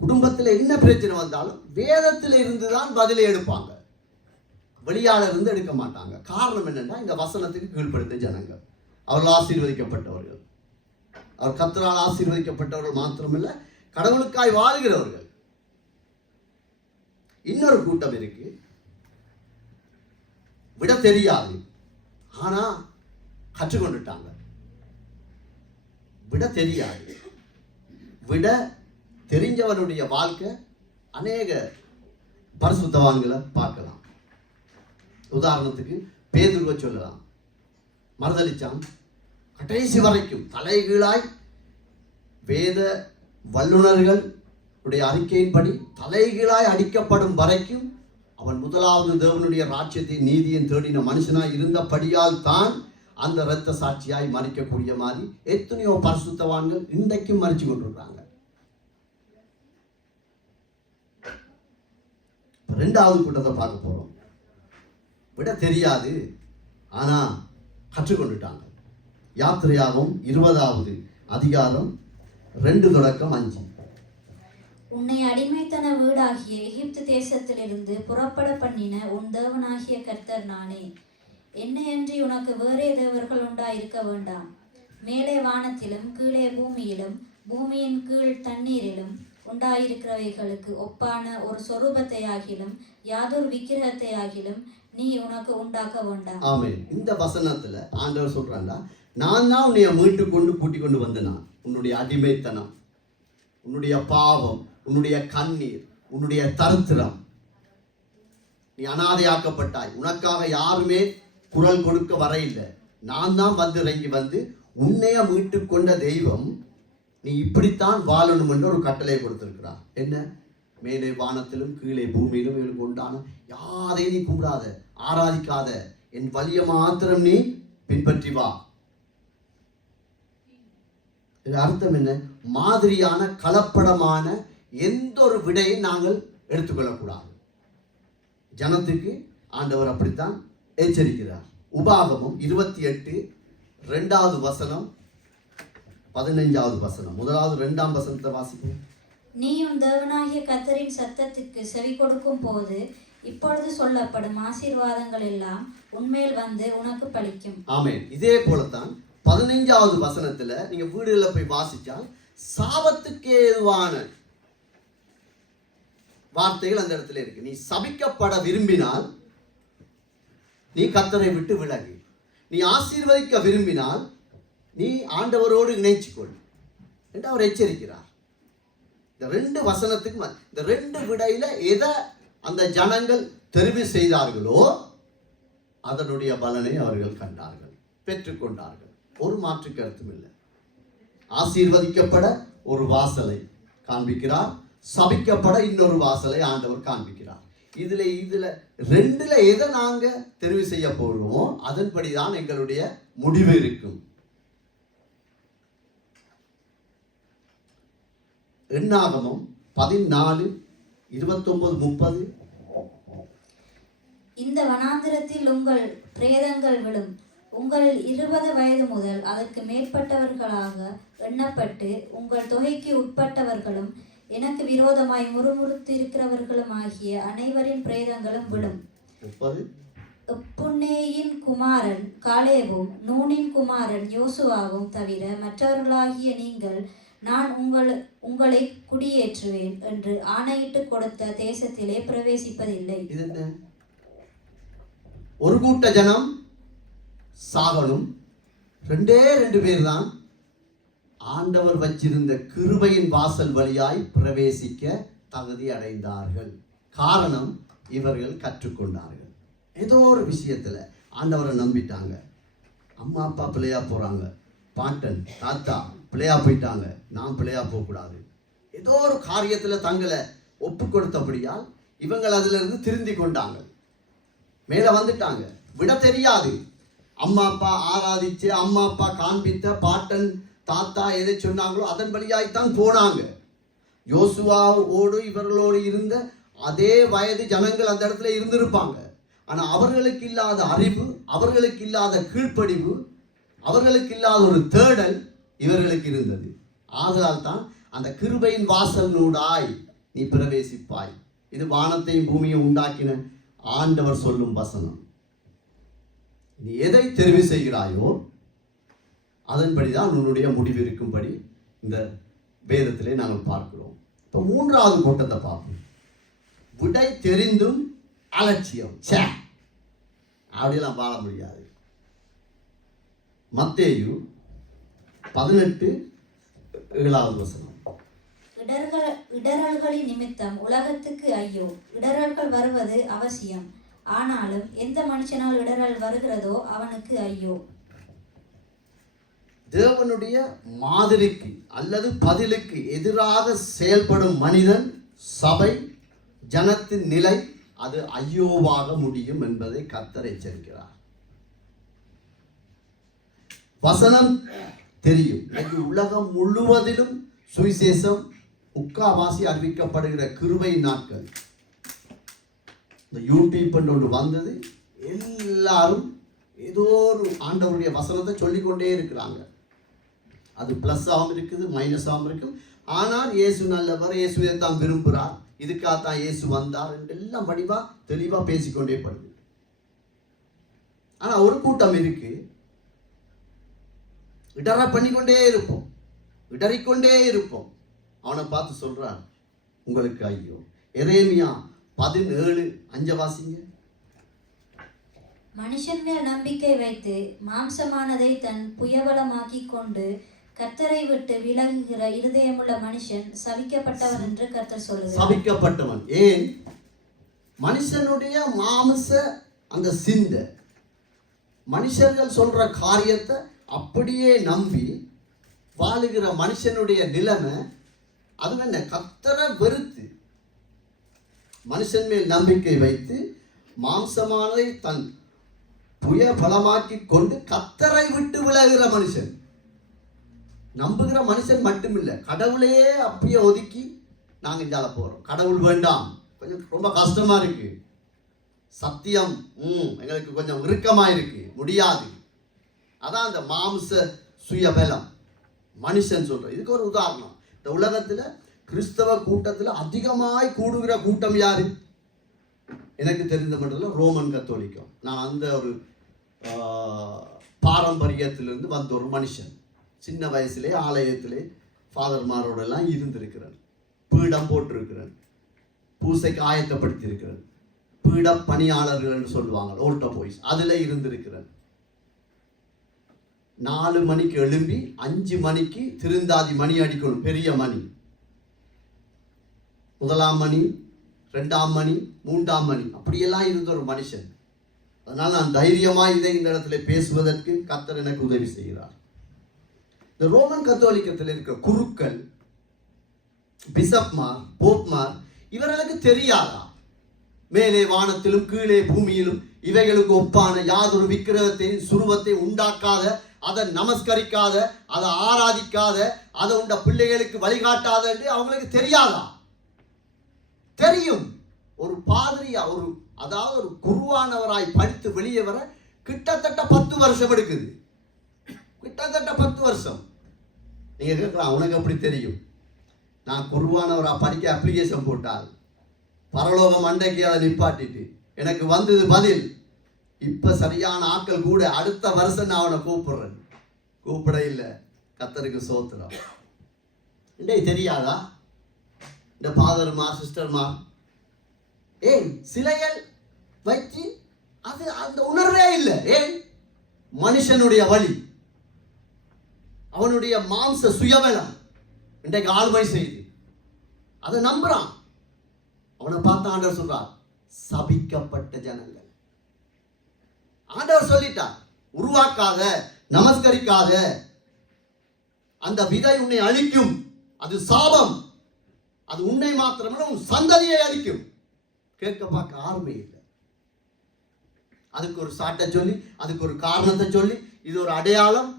குடும்பத்தில் என்ன பிரச்சனை வந்தாலும் வேதத்தில் இருந்து தான் பதிலை எடுப்பாங்க, வெளியால இருந்து எடுக்க மாட்டாங்க. காரணம் என்னன்னா, இந்த வசனத்துக்கு கீழ்ப்படுத்த ஜனங்கள், அவர்கள் ஆசீர்வதிக்கப்பட்டவர்கள். அவர் கர்த்தரால் ஆசீர்வதிக்கப்பட்டவர்கள் மாத்திரமில்லை, கடவுளுக்காய் வாழ்கிறவர்கள். இன்னொரு கூட்டம் இருக்கு, விட தெரியாது, ஆனா கற்றுக்கொண்டுட்டாங்க. விட தெரியாது, விட தெரிஞ்சவனுடைய வாழ்க்கை அநேக பரிசுத்தவான்களை பார்க்கலாம். உதாரணத்துக்கு பேதுருவை சொல்லலாம். மறுதலிச்சான், கடைசி வரைக்கும் தலைகீழாய் வேத வல்லுநர்கள் அறிக்கையின்படி தலைகீழாய் அடிக்கப்படும் வரைக்கும் அவன் முதலாவது தேவனுடைய ராஜ்யத்தை நீதியை தேடின மனுஷனாய் இருந்தபடியால் தான் அந்த இரத்த சாட்சியாய் மறிக்கக்கூடிய மாதிரி எத்தனையோ பரிசுத்தவான்கள் இன்றைக்கும் மறிச்சு கொண்டிருக்கிறாங்க. ரெண்டாவது கூட்டத்தை பார்க்க போறோம். விட தெரியாது, ஆனா கற்றுக்கொண்டுட்டாங்க. யாத்திரையாகவும் 20வது அதிகாரம் 2-5. உன்னை அடிமைத்தன வீடாகிய எகிப்து தேசத்திலிருந்து புறப்பட பண்ணின உன் தேவனாகிய கர்த்தர் நானே. என்னையன்றி உனக்கு வேறே தேவர்கள் உண்டாயிருக்க வேண்டாம். மேலே வானத்திலும் கீழே பூமியிலும் பூமியின் கீழ் தண்ணீரிலும் உண்டாயிருக்கிறவைகளுக்கு ஒப்பான ஒரு சொரூபத்தை ஆகிலும் யாதொரு விக்கிரகத்தை ஆகிலும் நீ உனக்கு உண்டாக்க வேண்டாம். ஆமென். இந்த வசனத்துல ஆண்டவர் சொல்றாங்க, நான் தான் உன்னை மீட்டு கொண்டு கூட்டி கொண்டு வந்தேன். உன்னுடைய அடிமைத்தனம், உன்னுடைய பாவம், உன்னுடைய கண்ணீர், உன்னுடைய தரித்திரம், நீ அனாதையாக்கப்பட்டாய். உனக்காக யாருமே குரல் கொடுக்க வர இல்லை. நான் தான் வந்து இறங்கி வந்து உன்னைய மீட்டு கொண்ட தெய்வம். நீ இப்படித்தான் வாழணும் என்று ஒரு கட்டளை கொடுத்திருக்கிறார். என்ன? மேலே வானத்திலும் கீழே பூமியிலும் இவனுக்கு உண்டான யாரையும் நீ கும்பிடாத, ஆராதிக்காத, என் வழியை மாத்திரம் நீ பின்பற்றி வா. இது அர்த்தம் என்ன? மாதிரியான கலப்படமான எந்த ஒரு விடையை நாங்கள் எடுத்துக்கொள்ளக்கூடாது. ஜனத்துக்கு ஆண்டவர் அப்படித்தான் எச்சரிக்கிறார். உபாகமம் 28 2வது வசனம் 15வது வசனம். முதலாவது 2ஆம் வசனத்தை வாசிப்போம். நீ உன் தேவனாகிய கர்த்தரின் சத்தத்துக்கு செவி கொடுக்கும் போது இப்பொழுது சொல்லப்படும் ஆசீர்வாதங்கள் எல்லாம் உன்மேல் வந்து உனக்கு பலிக்கும். ஆமென். இதே போலத்தான் 15வது வசனத்துல நீங்க வீடுகளில் போய் வாசிச்சால் சாபத்துக்கு ஏதுவான வார்த்தைகள் அந்த இடத்துல இருக்கு. நீ சபிக்கப்பட விரும்பினால் நீ கர்த்தரை விட்டு விலகு, நீ ஆசீர்வதிக்க விரும்பினால் நீ ஆண்டவரோடு இணைச்சுக்கொள் என்று அவர் எச்சரிக்கிறார். இந்த 2 வசனத்துக்கு இந்த 2 விடையில எதை அந்த ஜனங்கள் தெரிவு செய்தார்களோ அதனுடைய பலனை அவர்கள் கண்டார்கள், பெற்றுக்கொண்டார்கள். ஒரு மாற்று கருத்தும் இல்லை. ஆசீர்வதிக்கப்பட ஒரு வாசலை காண்பிக்கிறார், சபிக்கப்பட இன்னொரு வாசலை ஆண்டவர் காண்பிக்கிறார். இதுல 2ல எதை நாங்க தெரிவு செய்ய போகிறோமோ அதன்படிதான் எங்களுடைய முடிவு இருக்கும். எண்ணாகமம் 14:29-30. இந்த வனாந்திரத்தில் உங்கள் பிரேதங்கள் விழும். உங்களில் 20 வயது முதல் அதற்கு மேற்பட்டவர்களாக எண்ணப்பட்டு உங்கள் தொகைக்கு உட்பட்டவர்களும் எனக்கு விரோதமாய் முறுமுறுத்திருக்கிறவர்களும் ஆகிய அனைவரின் பிரேதங்களும் விழும். எப்புன்னேயின் குமாரன் காலேபும் நூனின் குமாரன் யோசுவாவும் தவிர மற்றவர்களாகிய நீங்கள் நான் உங்களை குடியேற்றுவேன் என்று ஆணையிட்டு கொடுத்த தேசத்திலே பிரவேசிப்பதில்லை. ஒரு கூட்ட ஜனம் சாகணும், 2 பேர் தான் ஆண்டவர் வச்சிருந்த கிருபையின் வாசல் வழியாய் பிரவேசிக்க தகுதி அடைந்தார்கள். காரணம், இவர்கள் கற்றுக்கொண்டார்கள். ஏதோ ஒரு விஷயத்துல ஆண்டவரை நம்பிட்டாங்க. அம்மா அப்பா பிள்ளையா போறாங்க, பாட்டன் தாத்தா பிள்ளையா போயிட்டாங்க, நாம் பிள்ளையா போகக்கூடாது. ஏதோ ஒரு காரியத்துல தங்களை ஒப்பு கொடுத்தபடியால் இவங்கள் அதுல இருந்து திருந்தி கொண்டாங்க, மேல வந்துட்டாங்க. விட தெரியாது. அம்மா அப்பா ஆராதிச்சு, அம்மா அப்பா காண்பித்த, பாட்டன் தாத்தா எதை சொன்னாங்களோ அதன் வழியாய்த்தான் போனாங்க. யோசுவாவோடு இவர்களோடு இருந்த அதே வயது ஜனங்கள் அந்த இடத்துல இருந்திருப்பாங்க. ஆனா அவர்களுக்கு இல்லாத அறிவு, அவர்களுக்கு இல்லாத கீழ்ப்படிவு, அவர்களுக்கு இல்லாத ஒரு தேடல் இவர்களுக்கு இருந்தது. ஆதலால் தான் அந்த கிருபையின் வாசல் நூடாய் நீ பிரவேசிப்பாய். இது வானத்தையும் பூமியும் உண்டாக்கின ஆண்டவர் சொல்லும் வசனம். நீ எதை தெரிவு செய்கிறாயோ அதன்படிதான் உன்னுடைய முடிவு இருக்கும்படி இந்த வேதத்திலே நாங்கள் பார்க்கிறோம். இப்போ 3வது கூட்டத்தை பார்ப்போம். விடை தெரிந்தும் அலட்சியம். அப்படியெல்லாம் வாழ முடியாது. மத்தேயு 18:7 வசனம். இடரல்களின் நிமித்தம் உலகத்துக்கு ஐயோ, இடரல்கள் வருவது அவசியம், ஆனாலும் எந்த மனுஷனால் இடரல் வருகிறதோ அவனுக்கு ஐயோ. தேவனுடைய மாதிரிக்கு அல்லது பதிலுக்கு எதிராக செயல்படும் மனிதன், சபை, ஜனத்தின் நிலை அது ஐயோவாக முடியும் என்பதை கர்த்தர் எச்சரிக்கிறார். வசனம் தெரியும். இன்னைக்கு உலகம் முழுவதிலும் சுவிசேஷம் முக்காவாசி அறிவிக்கப்படுகிற கிருபை நாட்கள். இந்த யூடியூப் ஒன்று வந்தது, எல்லாரும் ஏதோ ஒரு ஆண்டவருடைய வசனத்தை சொல்லிக்கொண்டே இருக்கிறாங்க. அது பிளஸ்ஸாகவும் இருக்குது, மைனஸாகவும் இருக்கும். ஆனால் இயேசு நல்லவர், இயேசு இதைத்தான் விரும்புகிறார், இதுக்காகத்தான் இயேசு வந்தார் என்று எல்லாம் வடிவா தெளிவா பேசிக்கொண்டே படுது. ஆனா ஒரு கூட்டம் இருக்கு, இடற பண்ணிக்கொண்டே இருப்போம், இடறிக்கொண்டே இருப்போம். அவனை பார்த்து சொல்றான், உங்களுக்கு ஐயோ. எரேமியா 17:5 வாசிங்க. மனுஷன் மேல் நம்பிக்கை வைத்து மாம்சமானதை தன் புயபலமாக்கி கொண்டு கர்த்தரை விட்டு விலகுகிற இருதயமுள்ள மனுஷன் சபிக்கப்பட்டவன் என்று கர்த்தர் சொல்லுகிறார். சபிக்கப்பட்டவன். ஏன்? மனுஷனுடைய மாம்ச அந்த சிந்தை, மனுஷர்கள் சொல்ற காரியத்தை அப்படியே நம்பி வாழுகிற மனுஷனுடைய நிலைமை அது என்ன? கர்த்தரை வெறுத்து மனுஷன் மேல் நம்பிக்கை வைத்து மாம்சமானதை தன் புய பலமாக்கி கொண்டு கர்த்தரை விட்டு விலகுகிற மனுஷன். நம்புகிற மனுஷன் மட்டுமில்லை, கடவுளையே அப்படியே ஒதுக்கி நாங்கள் இந்தால போகிறோம், கடவுள் வேண்டாம், கொஞ்சம் ரொம்ப கஷ்டமா இருக்கு, சத்தியம் எங்களுக்கு கொஞ்சம் இறுக்கமாக இருக்கு, முடியாது. அதான் அந்த மாம்ச சுயபலம் மனுஷன் சொல்ற. இதுக்கு ஒரு உதாரணம். இந்த உலகத்தில் கிறிஸ்தவ கூட்டத்தில் அதிகமாய் கூடுகிற கூட்டம் யாரு? எனக்கு தெரிந்த மட்டும் ரோமன் கத்தோலிக்கம். நான் அந்த ஒரு பாரம்பரியத்திலிருந்து வந்த ஒரு மனுஷன். சின்ன வயசுலே ஆலயத்திலே ஃபாதர்மாரோடெல்லாம் இருந்திருக்கிறேன். பீடம் போட்டிருக்கிறேன், பூசைக்கு ஆயத்தப்படுத்தியிருக்கிறேன். பீட பணியாளர்கள் என்று சொல்லுவாங்க, ஓல்ட பாய்ஸ், அதில் இருந்திருக்கிறேன். 4 மணிக்கு எழும்பி 5 மணிக்கு திருந்தாதி மணி அடிக்கணும், பெரிய மணி. 1ஆம் மணி, 2ஆம் மணி, 3ஆம் மணி, அப்படியெல்லாம் இருந்த ஒரு மனுஷன். அதனால் நான் தைரியமாக இதை இந்த இடத்துல பேசுவதற்கு கர்த்தர் எனக்கு உதவி செய்கிறார். இந்த ரோமன் கத்தோலிக்கத்தில் இருக்கிற குருக்கள், பிஷப்மார், போப்மார், இவர்களுக்கு தெரியாதா மேலே வானத்திலும் கீழே பூமியிலும் இவைகளுக்கு ஒப்பான யாதொரு விக்கிரகத்தையும் சுருவத்தை உண்டாக்காத, அதை நமஸ்கரிக்காத, அதை ஆராதிக்காத, அதை உண்ட பிள்ளைகளுக்கு வழிகாட்டாத என்று அவங்களுக்கு தெரியாதா? தெரியும். ஒரு பாதிரியா, அதாவது ஒரு குருவானவராய் படித்து வெளியே வர கிட்டத்தட்ட 10 வருஷம் எடுக்குது. கிட்டத்தட்ட 10 வருஷம். நீங்க கேட்கலாம், உனக்கு எப்படி தெரியும்? நான் குருவானவராக படிக்க அப்ளிகேஷன் போட்டால் பரலோகம் அண்டைக்கு அதை நிப்பாட்டிட்டு எனக்கு வந்தது பதில். இப்ப சரியான ஆட்கள் கூட அடுத்த வருஷம் நான் அவனை கூப்பிடுறேன். கூப்பிட இல்லை, கர்த்தருக்கு சோத்திரம். இன்றைக்கு தெரியாதா இந்த ஃபாதர்மா சிஸ்டர்மா ஏன் சிலைகள் வைத்து அது அந்த உணர்வே இல்லை? ஏன்? மனுஷனுடைய வழி, அவனுடைய மாம்ச சுயபலம் இன்றைக்கு ஆளுமை செய்து அதை நம்புறான். அவனை பார்த்து ஆண்டவர் சொல்றார், சபிக்கப்பட்ட ஜனங்கள். ஆண்டவர் சொல்லிட்டார், உருவாக்காத, நமஸ்கரிக்காத, அந்த விதை உன்னை அழிக்கும், அது சாபம், அது உன்னை மாத்திரமல்ல உன் சந்ததியை அழிக்கும். கேட்க பார்க்க ஆர்வமே இல்லை. அதுக்கு ஒரு சாட்டை சொல்லி, அதுக்கு ஒரு காரணத்தை சொல்லி, இது ஒரு அடையாளம்,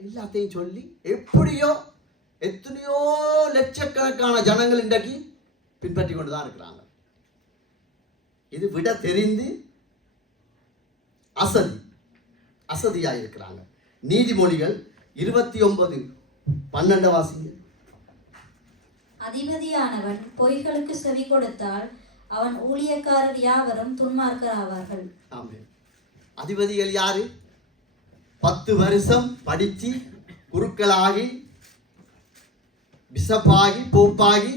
எல்லாத்தையும் சொல்லி எப்படியோ எத்தனையோ லட்சக்கணக்கான ஜனங்கள் இன்றைக்கு பின்பற்றி கொண்டுதான் இருக்கிறாங்க. இது விட தெரிந்து அசதியாக இருக்கிறாங்க. நீதிமொழிகள் 29:12 வாசிங்க. அதிபதியானவன் பொய்களுக்கு செவி கொடுத்தால் அவன் ஊழியக்காரர் யாவரும் துன்மார்க்கர் ஆவார்கள். ஆமென். அதிபதிகள் யாரு? 10 வருஷம் படித்து குருக்களாகி, பிஷப்பாகி, போப்பாகி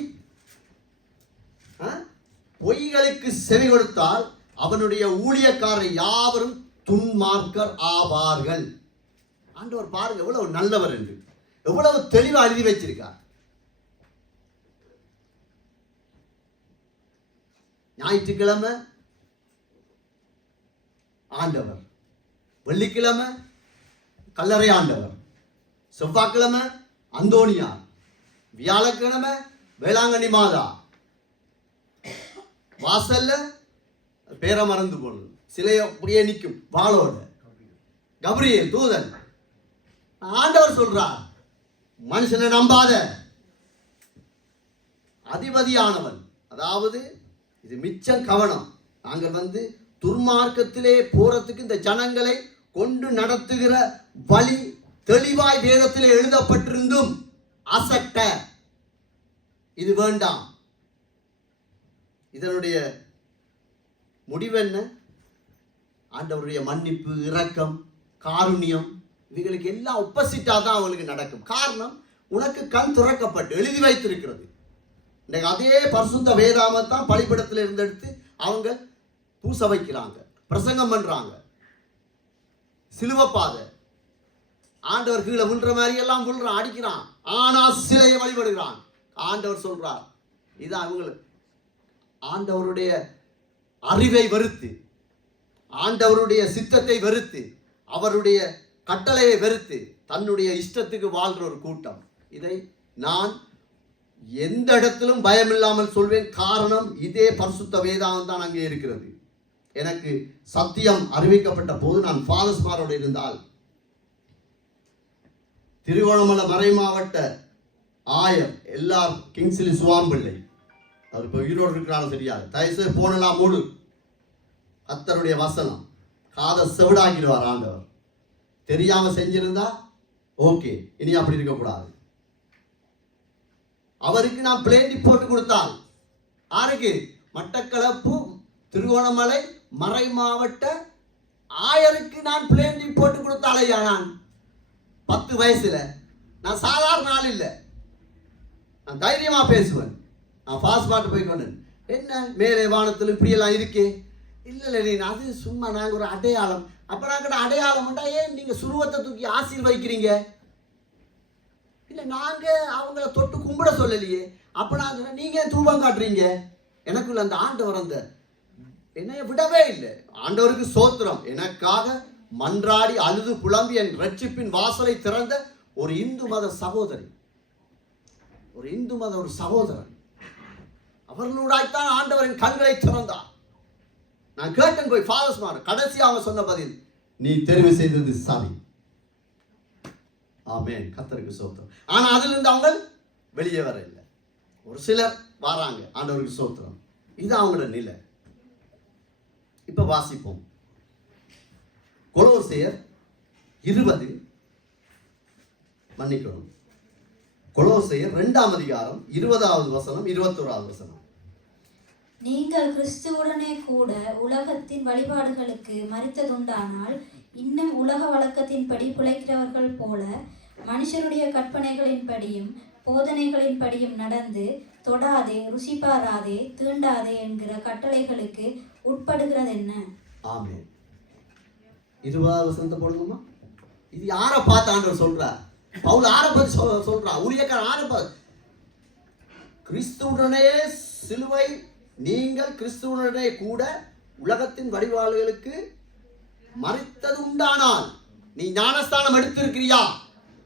பொய்களுக்கு செவி கொடுத்தால் அவனுடைய ஊழியக்காரர் யாவரும் துன்மார்க்கர் ஆவார்கள். ஆண்டவர் பாருங்க எவ்வளவு நல்லவர் என்று, எவ்வளவு தெளிவா எழுதி வச்சிருக்கார். ஞாயிற்றுக்கிழமை ஆண்டவர், வெள்ளிக்கிழமை கல்லறை ஆண்டவர், செவ்வாய்க்கிழமை அந்தோனியார், வியாழக்கிழமை வேளாங்கண்ணி மாதா, வாசல்ல பேரை மறந்து போனது சிலைய அப்படியே நிற்கும் வாளோட கபிரியேல் தூதன். ஆண்டவர் சொல்றார், மனுஷனை நம்பாத. அதிபதியானவன், அதாவது இது மிச்சம் கவனம். நாங்கள் துர்மார்க்கத்திலே போறதுக்கு இந்த ஜனங்களை கொண்டு நடத்துகிற வழி தெளிவாய் வேதத்திலே எழுதப்பட்டிருந்தும் அசட்ட, இது வேண்டாம். இதனுடைய முடிவென்ன? ஆண்டவருடைய மன்னிப்பு, இரக்கம், காருண்யம், இவைகளுக்கு எல்லாம் ஒப்போசிட்டா தான் அவங்களுக்கு நடக்கும். காரணம், உனக்கு கண் திறக்கப்பட்டு எழுதி வைத்திருக்கிறது. இன்னைக்கு அதே பரிசுத்த வேதாமத்தான் பலிபீடத்தில் இருந்தெடுத்து அவங்க பூச வைக்கிறாங்க, பிரசங்கம் பண்றாங்க. சிலுவப்பாதை ஆண்டவர் கீழே விழுற மாதிரி எல்லாம் விழுறான், அடிக்கிறான், ஆனா சிலையை வழிபடுகிறான். ஆண்டவர் சொல்றார், இது அவங்களுக்கு ஆண்டவருடைய அறிவை வெறுத்து, ஆண்டவருடைய சித்தத்தை வெறுத்து, அவருடைய கட்டளையை வெறுத்து தன்னுடைய இஷ்டத்துக்கு வாழ்ற ஒரு கூட்டம். இதை நான் எந்த இடத்திலும் பயமில்லாமல் சொல்வேன். காரணம், இதே பரிசுத்த வேதாகம் தான் அங்கே இருக்கிறது. எனக்கு சத்தியம் அறிவிக்கப்பட்ட போது நான் ஃபாதர்ஸ்மாரோடு இருந்தால், திருகோணமலை மறை மாவட்ட ஆயர் எல்லார் கிங்ஸ்லி சுவாம்பிள்ளை, அவர் இப்போ உயிரோடு இருக்கிறாலும் தெரியாது, தயவுசெய்து போனலாம் மூடு. கர்த்தருடைய வசனம் காதை செவிடாக்கிடுவார் ஆண்டவர். தெரியாம செஞ்சிருந்தா ஓகே, இனி அப்படி இருக்கக்கூடாது. அவருக்கு நான் பிளேண்டி போட்டு கொடுத்தால், யாருக்கு? மட்டக்களப்பு திருகோணமலை மறை மாவட்ட ஆயருக்கு நான் பிளேண்டி போட்டு கொடுத்தாலையா? நான் 10 வயசுல நான் சாதாரண ஆள் இல்லை, நான் தைரியமா பேசுவேன். நான் பாஸ்பார்ட் போய் கொண்டு என்ன மேலே வானத்தில் இப்படியெல்லாம் இருக்கே, இல்லை நீ அது சும்மா நாங்கள் ஒரு அடையாளம். அப்போ நாங்கள் அடையாளம்ட்டா ஏன் நீங்கள் சுருவத்தை தூக்கி ஆசீர்வதிக்கிறீங்க? இல்லை நாங்கள் அவங்கள தொட்டு கும்பிட சொல்லலையே. அப்போ நான் சொன்னேன், நீங்கள் தூபம் காட்டுறீங்க. எனக்குள்ள அந்த ஆண்டவர் அந்த என்னைய விடவே இல்லை. ஆண்டவருக்கு சோத்திரம். எனக்காக மன்றாடி அழுது புலம்பி என் ரட்சிப்பின் வாசலை திறந்த ஒரு இந்து மத சகோதரி, ஒரு இந்து மத ஒரு சகோதரன், அவர்களோடாய்த்தான் ஆண்டவரின் கண்களை திறந்தார். நான் கேட்டேன் போய் ஃபாதர்ஸ் மார், கடைசியாக அவன் சொன்ன பதில், நீ தெரிவு செய்தது சரி. ஆமென், கர்த்தருக்கு சோத்திரம். ஆனா அதிலிருந்து அவங்க வெளியே வர இல்லை. ஒரு சிலர் வராங்க, ஆண்டவருக்கு சோத்திரம். இது அவங்களோட நிலை. இப்ப வாசிப்போம். கொலோசையர் 20, மன்னிக்கணும், கொலோசையர் 2ஆம் அதிகாரம் 20வது வசனம் 21வது வசனம். நீங்கள் கிறிஸ்துவுடனே கூட உலகத்தின் வழிபாடுகளுக்கு மரித்ததுண்டானால், இன்னும் உலக வழக்கத்தின்படி பிழைக்கிறவர்கள் போல மனுஷருடைய கற்பனைகளின்படியும் போதனைகளின்படியும் நடந்து, தொடாதே, ருசி பாராதே, தீண்டாதே என்கிற கட்டளைகளுக்கு உட்படுகிறது என்ன? ஆமென். 20வது வசனத்தை போடுங்கம்மா. இது யாரை பார்த்து ஆண்டவர் சொல்றார்? பவுல் யாரை பத்தி சொல்றார்? ஊழியக்காரன் யாரை பார்த்து? கிறிஸ்துவுடனே சிலுவை, நீங்கள் கிறிஸ்துவுடனே கூட உலகத்தின் வழிபாடுகளுக்கு மரித்தது உண்டானால், நீ ஞானஸ்தானம் எடுத்திருக்கிறியா?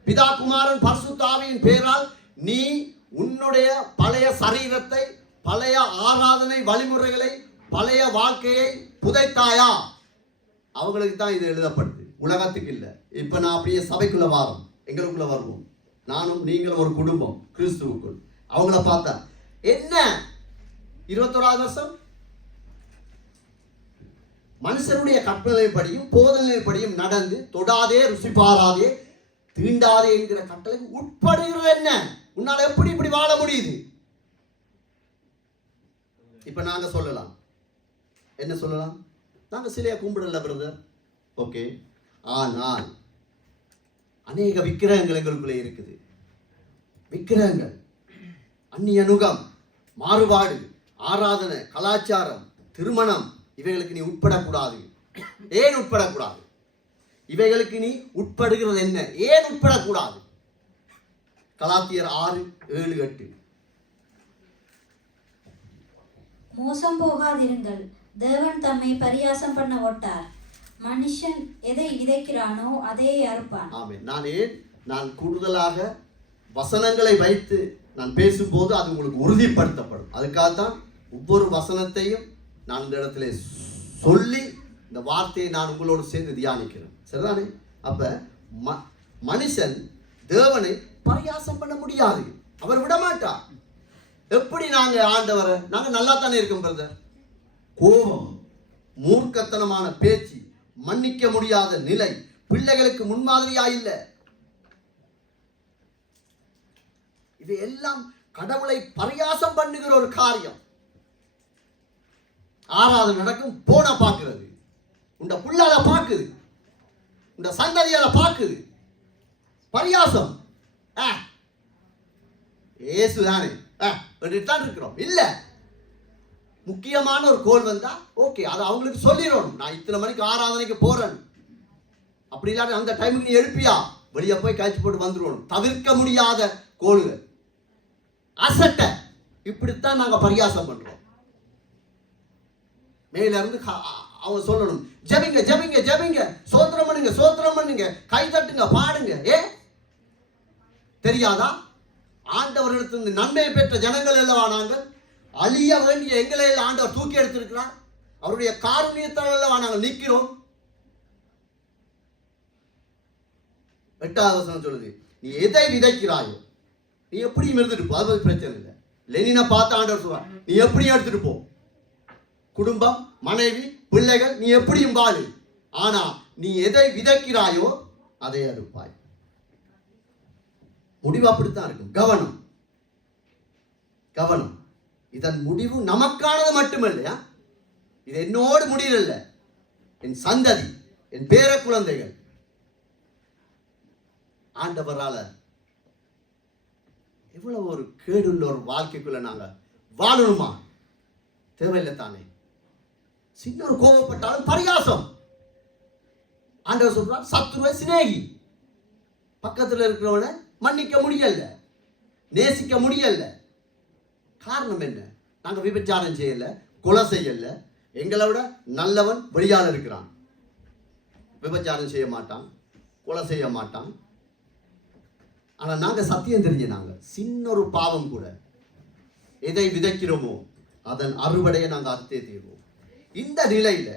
பிதா குமாரன் பரிசுத்த ஆவியின் பேரால் நீ உன்னுடைய பழைய சரீரத்தை, பழைய ஆராதனை வழிமுறைகளை, பழைய வாழ்க்கையை புதைத்தாயா? அவங்களுக்கு தான் இது எழுதப்படுது, உலகத்துக்கு இல்லை. இப்ப நான் அப்படியே சபைக்குள்ள வாரோம், எங்களுக்குள்ள வருவோம். நானும் நீங்களும் ஒரு குடும்பம் கிறிஸ்துவுக்குள். அவங்கள பார்த்தா என்ன? 21வது வருஷம், மனுஷனுடைய கட்டளைப்படியும் போதனைப்படியும் நடந்து, தொடாதே, ருசி பாராதே, தீண்டாதே என்கிற கட்டளை உட்படுகிறது என்ன? உன்னால எப்படி இப்படி வாழ முடியுது? இப்ப நாங்க சொல்லலாம், என்ன சொல்லலாம்? நாங்க சிலையை கும்பிடல பிரதர், ஓகே. ஆனால் அநேக விக்கிரகங்கள் எங்களுக்குள்ளே இருக்குது. விக்கிரகங்கள், அந்நிய நுகம், மாறுபாடு, ஆராதனை, கலாச்சாரம், திருமணம், இவைகளுக்கு நீ உட்படக்கூடாது. ஏன் உட்படக்கூடாது? இவைகளுக்கு நீ உட்படுகிறது என்ன? ஏன் உட்படக்கூடாது? கலாத்தியர் 6, 7, 8. மோசம் போகாதிருங்கள், தேவன் தம்மை பரியாசம் பண்ண ஒட்டார். மனுஷன் எதை விதைக்கிறானோ அதே அறுப்பான். ஆமென். நான் கூடுதலாக வசனங்களை வைத்து நான் பேசும்போது அது உங்களுக்கு உறுதிப்படுத்தப்படும். அதுக்காகத்தான் ஒவ்வொரு வசனத்தையும் நான் இந்த இடத்துல சொல்லி இந்த வார்த்தையை நான் உங்களோடு சேர்ந்து தியானிக்கிறேன். சரிதானே? அப்ப மனுஷன் தேவனை பரியாசம் பண்ண முடியாது, அவர் விட மாட்டார். எப்படி நாங்க ஆண்டவரை, நாங்க நல்லா தானே இருக்கோம் பிரதர். கோபம், மூர்க்கத்தனமான பேச்சு, மன்னிக்க முடியாத நிலை, பிள்ளைகளுக்கு முன்மாதிரியா இல்லை. இது எல்லாம் கடவுளை பரியாசம் பண்ணுகிற ஒரு காரியம். ஆராதனை நடக்கும், போன பார்க்கிறது, உண்ட புள்ளால பார்க்குது, உண்ட சந்ததியால பார்க்குது. பரியாசம். ஏசு தானே தான் இருக்கிறோம். இல்ல, முக்கியமான ஒரு கோல் வந்தா ஓகே, அதை அவங்களுக்கு சொல்லிடணும். நான் இத்தனை மணிக்கு ஆராதனைக்கு போறேன், அப்படி இல்லாத அந்த டைமுக்கு நீ எழுப்பியா, வெளியே போய் காய்ச்சி போட்டு வந்துருவோம். தவிர்க்க முடியாத கோளுகள், அசட்ட, இப்படித்தான் நாங்க பரியாசம் பண்றோம். மேல இருந்து அவங்க சொல்லணும், ஜெபிங்க ஜெபிங்க ஜெபிங்க, சோத்திரம் பண்ணுங்க சோத்திரம் பண்ணுங்க, கை தட்டுங்க, பாடுங்க. தெரியாதா? ஆண்டவரிடத்திலிருந்து நன்மையை பெற்ற ஜனங்கள் அல்லவா நாங்கள். அழிய வேண்டிய எங்களை ஆண்டவர் தூக்கி எடுத்திருக்கிறார். அவருடைய காருண்யத்தால் அல்லவா நாங்கள் நிற்கிறோம். 8வது வசனம் சொல்லுது, நீ எதை விதைக்கிறாயோ நீ எப்படியும் எடுத்துட்டு போ, அது பிரச்சனை இல்லை. லெனினை பார்த்து ஆண்டவர் சொல்றார், நீ எப்படியும் எடுத்துட்டு போ. குடும்பம், மனைவி, பிள்ளைகள், நீ எப்படியும் வாழு. ஆனா நீ எதை விதைக்கிறாயோ அதை அறுப்பாய். முடிவு அப்படித்தான் இருக்கும். கவனம். கவனம். இதன் முடிவு நமக்கானது மட்டுமல்லையா, இது என்னோடு முடியல, என் சந்ததி, என் பேர குழந்தைகள். ஆண்டவரால எவ்வளவு ஒரு கேடுள்ள ஒரு வாழ்க்கைக்குள்ள நாங்க வாழணுமா? தேவையில்லை தானே. சின்ன ஒரு கோபப்பட்டாலும் பரிகாசம். ஆண்டவர் சொல்றார், சத்துருவை சிநேகி. பக்கத்தில் இருக்கிறவனை மன்னிக்க முடியல, நேசிக்க முடியல. காரணம் என்ன? நாங்க விபச்சாரம் செய்யல, கொலை செய்யல. எங்களை விட நல்லவன் வெளியால இருக்கிறான். விபச்சாரம் செய்ய மாட்டான், கொலை செய்ய மாட்டான். ஆனா நாங்க சத்தியம் தெரிஞ்ச நாங்க சின்ன ஒரு பாவம் கூட எதை விதைக்கிறோமோ அதன் அறுவடையை நாங்க அறுத்தே தீர்வோம். இந்த நிலையில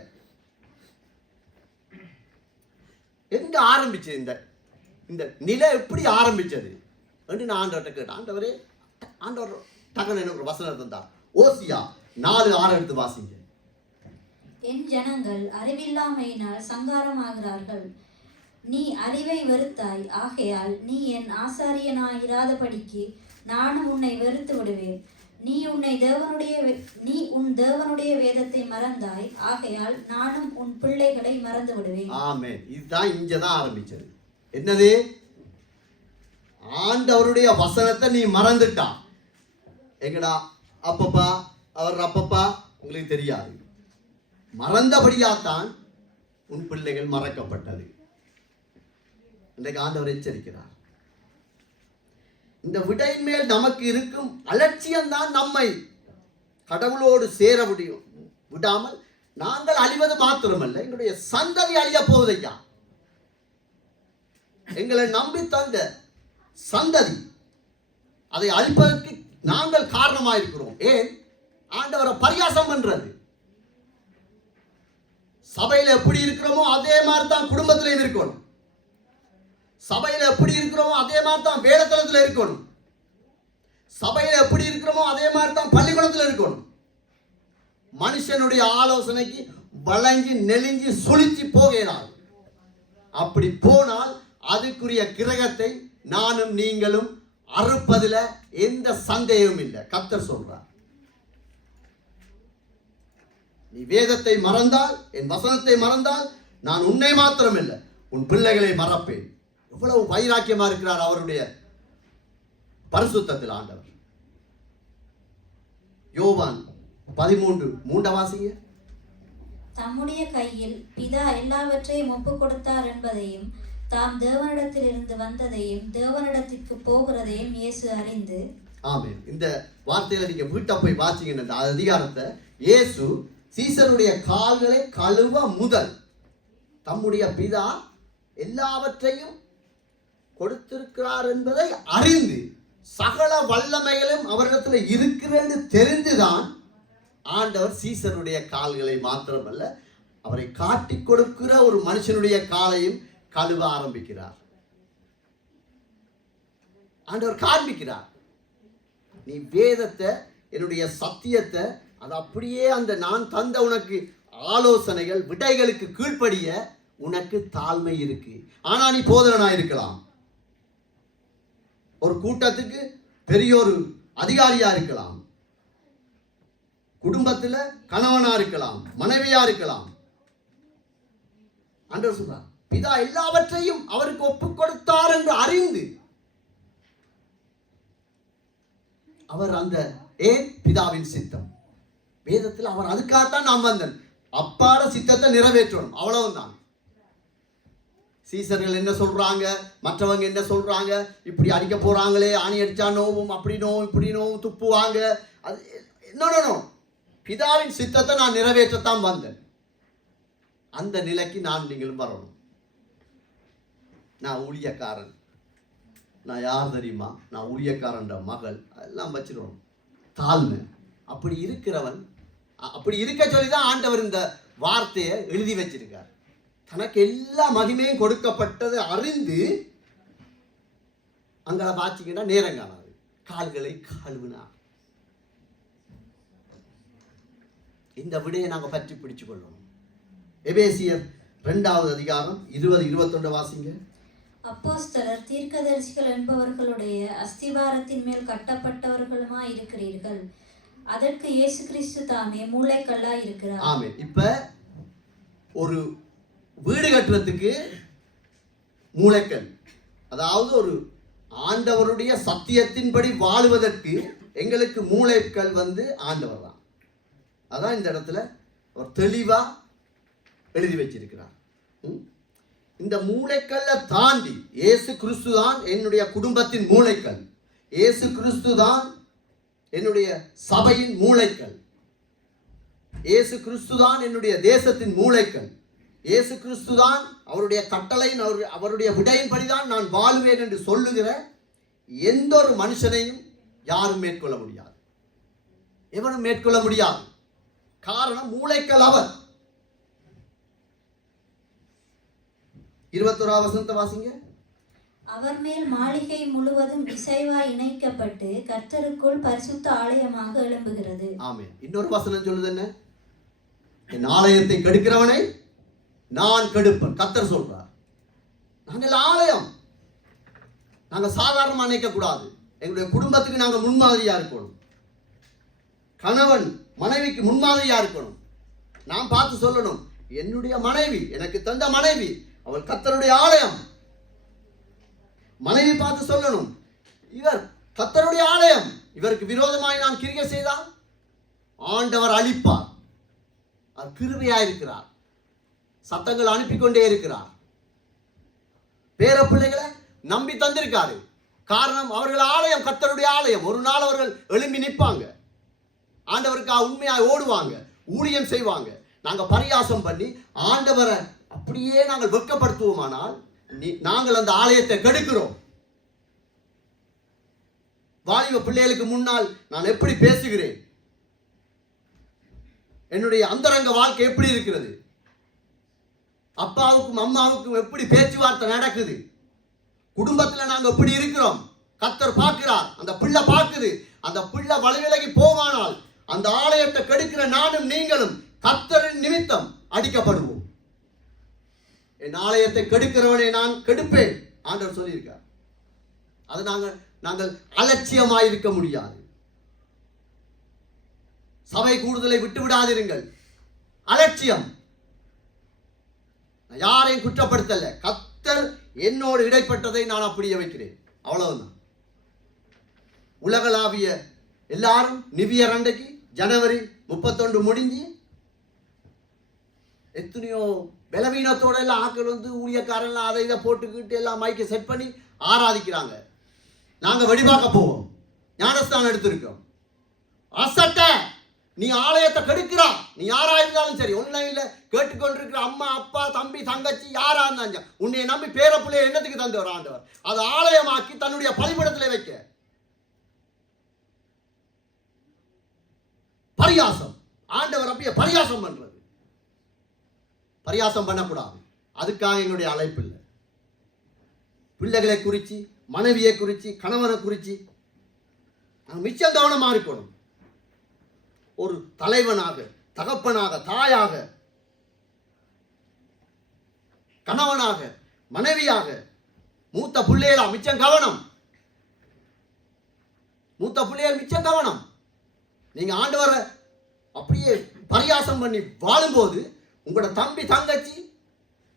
எங்க ஆரம்பிச்சது? இந்த நிலை எப்படி ஆரம்பிச்சது என்று நான் ஆண்டவர்கிட்ட கேட்டேன். ஆண்டவரே, ஆண்டவர் டக்குன்னு எனக்கு ஒரு வசனம் தந்தார். ஓசியா 4:6 எடுத்து வாசிங்க. என் ஜனங்கள் அறிவில்லாமையினால் சங்காரமாகிறார்கள். நீ அறிவை வெறுத்தாய், ஆகையால் நீ என் ஆசாரியனாயிராதபடிக்கு நானும் உன்னை வெறுத்து விடுவேன். நீ உன் தேவனுடைய வேதத்தை மறந்தாய், ஆகையால் நானும் உன் பிள்ளைகளை மறந்து விடுவேன். ஆமென். இதுதான் இங்கதான் ஆரம்பிச்சது. என்னது? ஆண்டவருடைய வசனத்தை நீ மறந்துட்டா. எங்கடா அப்பப்பா, அவர் அப்பப்பா உங்களுக்கு தெரியாது. மறந்தபடியாத்தான் உன் பிள்ளைகள் மறக்கப்பட்டது. இன்றைக்கு ஆண்டவர் எச்சரிக்கிறார். இந்த விடையின் மேல் நமக்கு இருக்கும் அலட்சியம்தான் நம்மை கடவுளோடு சேர விடாமல் நாங்கள் அழிவது மாத்திரமல்ல, எங்களுடைய சந்ததி அழிய போவதையா. எங்களை நம்பி தந்த சந்ததி அதை அழிப்பதற்கு நாங்கள் காரணமாயிருக்கிறோம். ஏன்? ஆண்டவரை பரியாசம் பண்றது. சபையில எப்படி இருக்கிறோமோ அதே மாதிரி தான் குடும்பத்திலையும் இருக்கணும். சபையில எப்படி இருக்கிறோமோ அதே மாதிரி தான் வேதத்தலத்தில் இருக்கணும். சபையில எப்படி இருக்கிறோமோ அதே மாதிரி தான் பள்ளிக்கூடத்தில் இருக்கணும். மனுஷனுடைய ஆலோசனைக்கு வளைஞ்சி நெளிஞ்சி சுழிச்சு போகிறார். அப்படி போனால் அதுக்குரிய கிரகத்தை நானும் நீங்களும் அறுப்பதில் எந்த சந்தேகமும் இல்லை. கர்த்தர் சொல்றார், நீ வேதத்தை மறந்தால், என் வசனத்தை மறந்தால், நான் உன்னை மாத்திரமில்லை உன் பிள்ளைகளை மறப்பேன். எவ்வளவு வைராக்கியமா இருக்கிறார் அவருடைய பரிசுத்தத்தில் ஆண்டவர். யோவான் 13:3 வாசிங்க. தம்முடைய கையில் பிதா எல்லாவற்றையும் ஒப்பு கொடுத்தார் என்பதையும், தாம் தேவனிடத்தில் இருந்து வந்ததையும் தேவனிடத்திற்கு போகிறதையும் இயேசு அறிந்து. ஆமென். இந்த வார்த்தையில நீங்க வீட்டை போய் வாசிங்க. இந்த அதிகாரத்தை இயேசு சீசருடைய கால்களை கழுவ முதல் தம்முடைய பிதா எல்லாவற்றையும் கொடுத்திருக்கிறார் என்பதை அறிந்து, சகல வல்லமைகளும் அவரிடத்தில் இருக்கிறது தெரிந்துதான் ஆண்டவர் சீசருடைய கால்களை மாத்திரமல்ல, அவரை காட்டி கொடுக்கிற ஒரு மனுஷனுடைய காலையும் கழுவ ஆரம்பிக்கிறார். ஆண்டவர் காண்பிக்கிறார், நீ வேதத்தை, என்னுடைய சத்தியத்தை, அது அப்படியே அந்த நான் தந்த உனக்கு ஆலோசனைகள் விடைகளுக்கு கீழ்ப்படிய உனக்கு தாழ்மை இருக்கு. ஆனா நீ போதனா இருக்கலாம், ஒரு கூட்டத்துக்கு பெரிய ஒரு அதிகாரியா இருக்கலாம், குடும்பத்துல கணவனா இருக்கலாம், மனைவியா இருக்கலாம். ஆண்டவர் சொல்றார், பிதா எல்லாவற்றையும் அவருக்கு ஒப்பு கொடுத்தார் என்று அறிந்து, அவர் அந்த பிதாவின் சித்தம் வேதத்தில் அவர் அதுக்காகத்தான் நாம் வந்தன், அப்பாட சித்தத்தை நிறைவேற்றணும், அவ்வளவுதான். சீசர்கள் என்ன சொல்றாங்க, மற்றவங்க என்ன சொல்றாங்க, இப்படி அடிக்க போறாங்களே, ஆணி அடிச்சா நோவும், அப்படி நோவும், இப்படி நோவும், துப்புவாங்க. அது நோ, பிதாவின் சித்தத்தை நான் நிறைவேற்றத்தான் வந்தேன். அந்த நிலைக்கு நான் நீங்களும் வரணும். நான் ஊழியக்காரன், நான் யார் தெரியுமா, நான் ஊழியக்காரன் மகள், எல்லாம் வச்சிருவோம். தாழ்மை. அப்படி இருக்கிறவன், அப்படி இருக்க சொல்லிதான் ஆண்டவர் இந்த வார்த்தையை எழுதி வச்சிருக்கார். தனக்கு எல்லா மகிமையும் கொடுக்கப்பட்டதை அறிந்து அங்கே வாச்சிக்கிட்டா நேரம் காணாது, கால்களை கழுவினார். இந்த விடையை நாங்கள் பற்றி பிடிச்சு கொள்ளணும். எபேசியர் 2 அதிகாரம் 20-21 வாசிங்க. அப்போஸ்தலர் தீர்க்கதரிசிகள் என்பவர்களுடைய அஸ்திபாரத்தின் மேல் கட்டப்பட்டவர்களுமாய் இருக்கிறீர்கள். அதற்கு இயேசு கிறிஸ்து தாமே மூளைக்கல்லாய் இருக்கிறார். ஆமென். இப்ப ஒரு வீடு கட்டுறதுக்கு மூளைக்கல், அதாவது ஒரு ஆண்டவருடைய சத்தியத்தின்படி வாழுவதற்கு எங்களுக்கு மூளைக்கல் ஆண்டவர் தான். அதான் இந்த இடத்துல அவர் தெளிவா எழுதி வச்சிருக்கிறார். இந்த மூளைக்கல்லை தாண்டி இயேசு கிறிஸ்து தான் என்னுடைய குடும்பத்தின் மூளைக்கல், இயேசு கிறிஸ்து தான் என்னுடைய சபையின் மூளைக்கல், இயேசு கிறிஸ்து தான் என்னுடைய தேசத்தின் மூளைக்கல், இயேசு கிறிஸ்து தான் அவருடைய கட்டளையின் அவருடைய விடையின்படிதான் நான் வாழ்வேன் என்று சொல்லுகிற எந்த ஒரு மனுஷனையும் யாரும் மேற்கொள்ள முடியாது, எவனும் மேற்கொள்ள முடியாது. காரணம் மூளைக்கல் அவர். 21வது வசனத்தை வாசிங்க. அவர் மேல் மாளிகை முழுவதும் இசைவாய் இணைக்கப்பட்டு கர்த்தருக்குள் பரிசுத்த ஆலயமாக எழும்புகிறது. ஆமென். இன்னொரு வசனம் சொல்லுது என்ன? என் ஆலயத்தை கெடுக்கிறவனை நான் கெடுப்பேன். கர்த்தர் சொல்றார். நாங்கள் ஆலயம், நாங்க சாதாரணமா நினைக்க கூடாது. எங்களுடைய குடும்பத்துக்கு நாங்க முன்மாதிரியா இருக்கணும். கணவன் மனைவிக்கு முன்மாதிரியா இருக்கணும். நான் பார்த்து சொல்லணும், என்னுடைய மனைவி, எனக்கு தந்த மனைவி, அவள் கர்த்தருடைய ஆலயம். மனைவி பார்த்து சொல்லணும், இவர் கர்த்தருடைய ஆலயம், இவருக்கு விரோதமாய் நான் கிரியை செய்தால் ஆண்டவர் அழிப்பார். அவர் கிருபையாயிருக்கிறார், சத்தங்கள் அனுப்பி கொண்டே இருக்கிறார். பேர பிள்ளைகளை நம்பி தந்திருக்காரு. காரணம், அவர்கள் ஆலயம், கர்த்தருடைய ஆலயம். ஒரு நாள் அவர்கள் எழும்பி நிற்பாங்க, ஆண்டவருக்காக உண்மையாக ஓடுவாங்க, ஊழியம் செய்வாங்க. நாங்கள் பரியாசம் பண்ணி ஆண்டவரை அப்படியே நாங்கள் வெட்கப்படுத்துவோமானால் நாங்கள் அந்த ஆலயத்தை கெடுக்கிறோம். வாலிப பிள்ளைகளுக்கு முன்னால் நான் எப்படி பேசுகிறேன், என்னுடைய அந்தரங்க வாழ்க்கை எப்படி இருக்கிறது, அப்பாவுக்கும் அம்மாவுக்கும் எப்படி பேச்சுவார்த்தை நடக்குது, குடும்பத்தில் நாங்கள் எப்படி இருக்கிறோம், கர்த்தர் பார்க்கிறார், அந்த பிள்ளை பார்க்குது. அந்த பிள்ளை வழிவிலகி போவானால் அந்த ஆலயத்தை கெடுக்கிற நானும் நீங்களும் கர்த்தரின் நிமித்தம் அடிக்கப்படுவோம். என் ஆலயத்தை கெடுக்கிறவனை நான் கெடுப்பேன் ஆண்டவர் சொல்லியிருக்கார். அது நாங்கள் அலட்சியமாய் இருக்க முடியாது. சபை கூடுதலை விட்டு விடாதிருங்கள். அலட்சியம், யாரையும் குற்றப்படுத்தல. கர்த்தர் என்னோடு இடைப்பட்டதை நான் அப்படியே வைக்கிறேன், அவ்வளவுதான். உலகளாவிய எல்லாரும் நிவியர் அன்றைக்கு ஜனவரி 31 முடிஞ்சு எத்தனையோ பலவீனத்தோட எல்லாம் ஆக்கள் ஊழியக்காரன்லாம் அதை இதை போட்டுக்கிட்டு எல்லாம் மைக்கை செட் பண்ணி ஆராதிக்கிறாங்க. நாங்கள் வெடிவாக்க போவோம், ஞானஸ்தானம் எடுத்திருக்கோம். அசட்ட நீ ஆலயத்தை கெடுக்கிறா, நீ யாரா இருந்தாலும் சரி, ஒன்லைன்ல கேட்டுக்கொண்டிருக்கிற அம்மா அப்பா தம்பி தங்கச்சி யாரா இருந்தாங்க, உன்னை நம்பி பேர பிள்ளைய என்னத்துக்கு தந்தவர் ஆண்டவர்? அதை ஆலயமாக்கி தன்னுடைய பலிபடத்தில் வைக்க பரியாசம். ஆண்டவர் அப்படியே பரியாசம் பண்றது. பரியாசம் பண்ணக்கூடாது. அதுக்காக என்னுடைய அழைப்பு இல்லை. பிள்ளைகளை குறித்து, மனைவியை குறித்து, கணவனை குறித்து நாங்கள் மிச்சம் கவனமா இருக்கணும். ஒரு தலைவனாக, தகப்பனாக, தாயாக, கணவனாக, மனைவியாக, மூத்த பிள்ளைகளா மிச்சம் கவனம். மூத்த பிள்ளைகள் மிச்சம் கவனம். நீங்க ஆண்டவரை அப்படியே பரியாசம் பண்ணி வாழும்போது உங்களோட தம்பி தங்கச்சி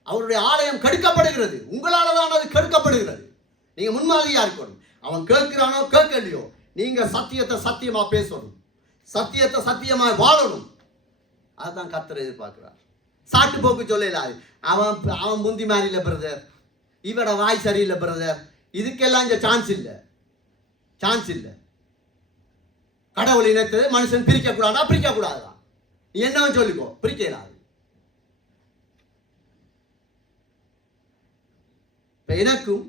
அவருடைய ஆலயம் கெடுக்கப்படுகிறது. உங்களால தான் அது கெடுக்கப்படுகிறது. நீங்க முன்மாதிரியா இருக்கணும். அவன் கேட்கிறானோ கேட்கலையோ, நீங்க சத்தியத்தை சத்தியமா பேசணும், சத்தியத்தை சத்தியமா வாழணும். அதுதான் கர்த்தர் எதிர்பார்க்கிறார். சாட்டு போக்கு சொல்லலாது. அவன் முந்தி மாதிரி இல்லை பிரதர், இவட வாய் சரியில்லை பிரதர், இதுக்கெல்லாம் இங்க சான்ஸ் இல்லை, சான்ஸ் இல்லை. கடவுள் இனத்தை மனுஷன் பிரிக்க கூடாதா? பிரிக்க கூடாதுதான். நீ என்னவன் சொல்லிக்கோ, பிரிக்கலாது. எனக்கும்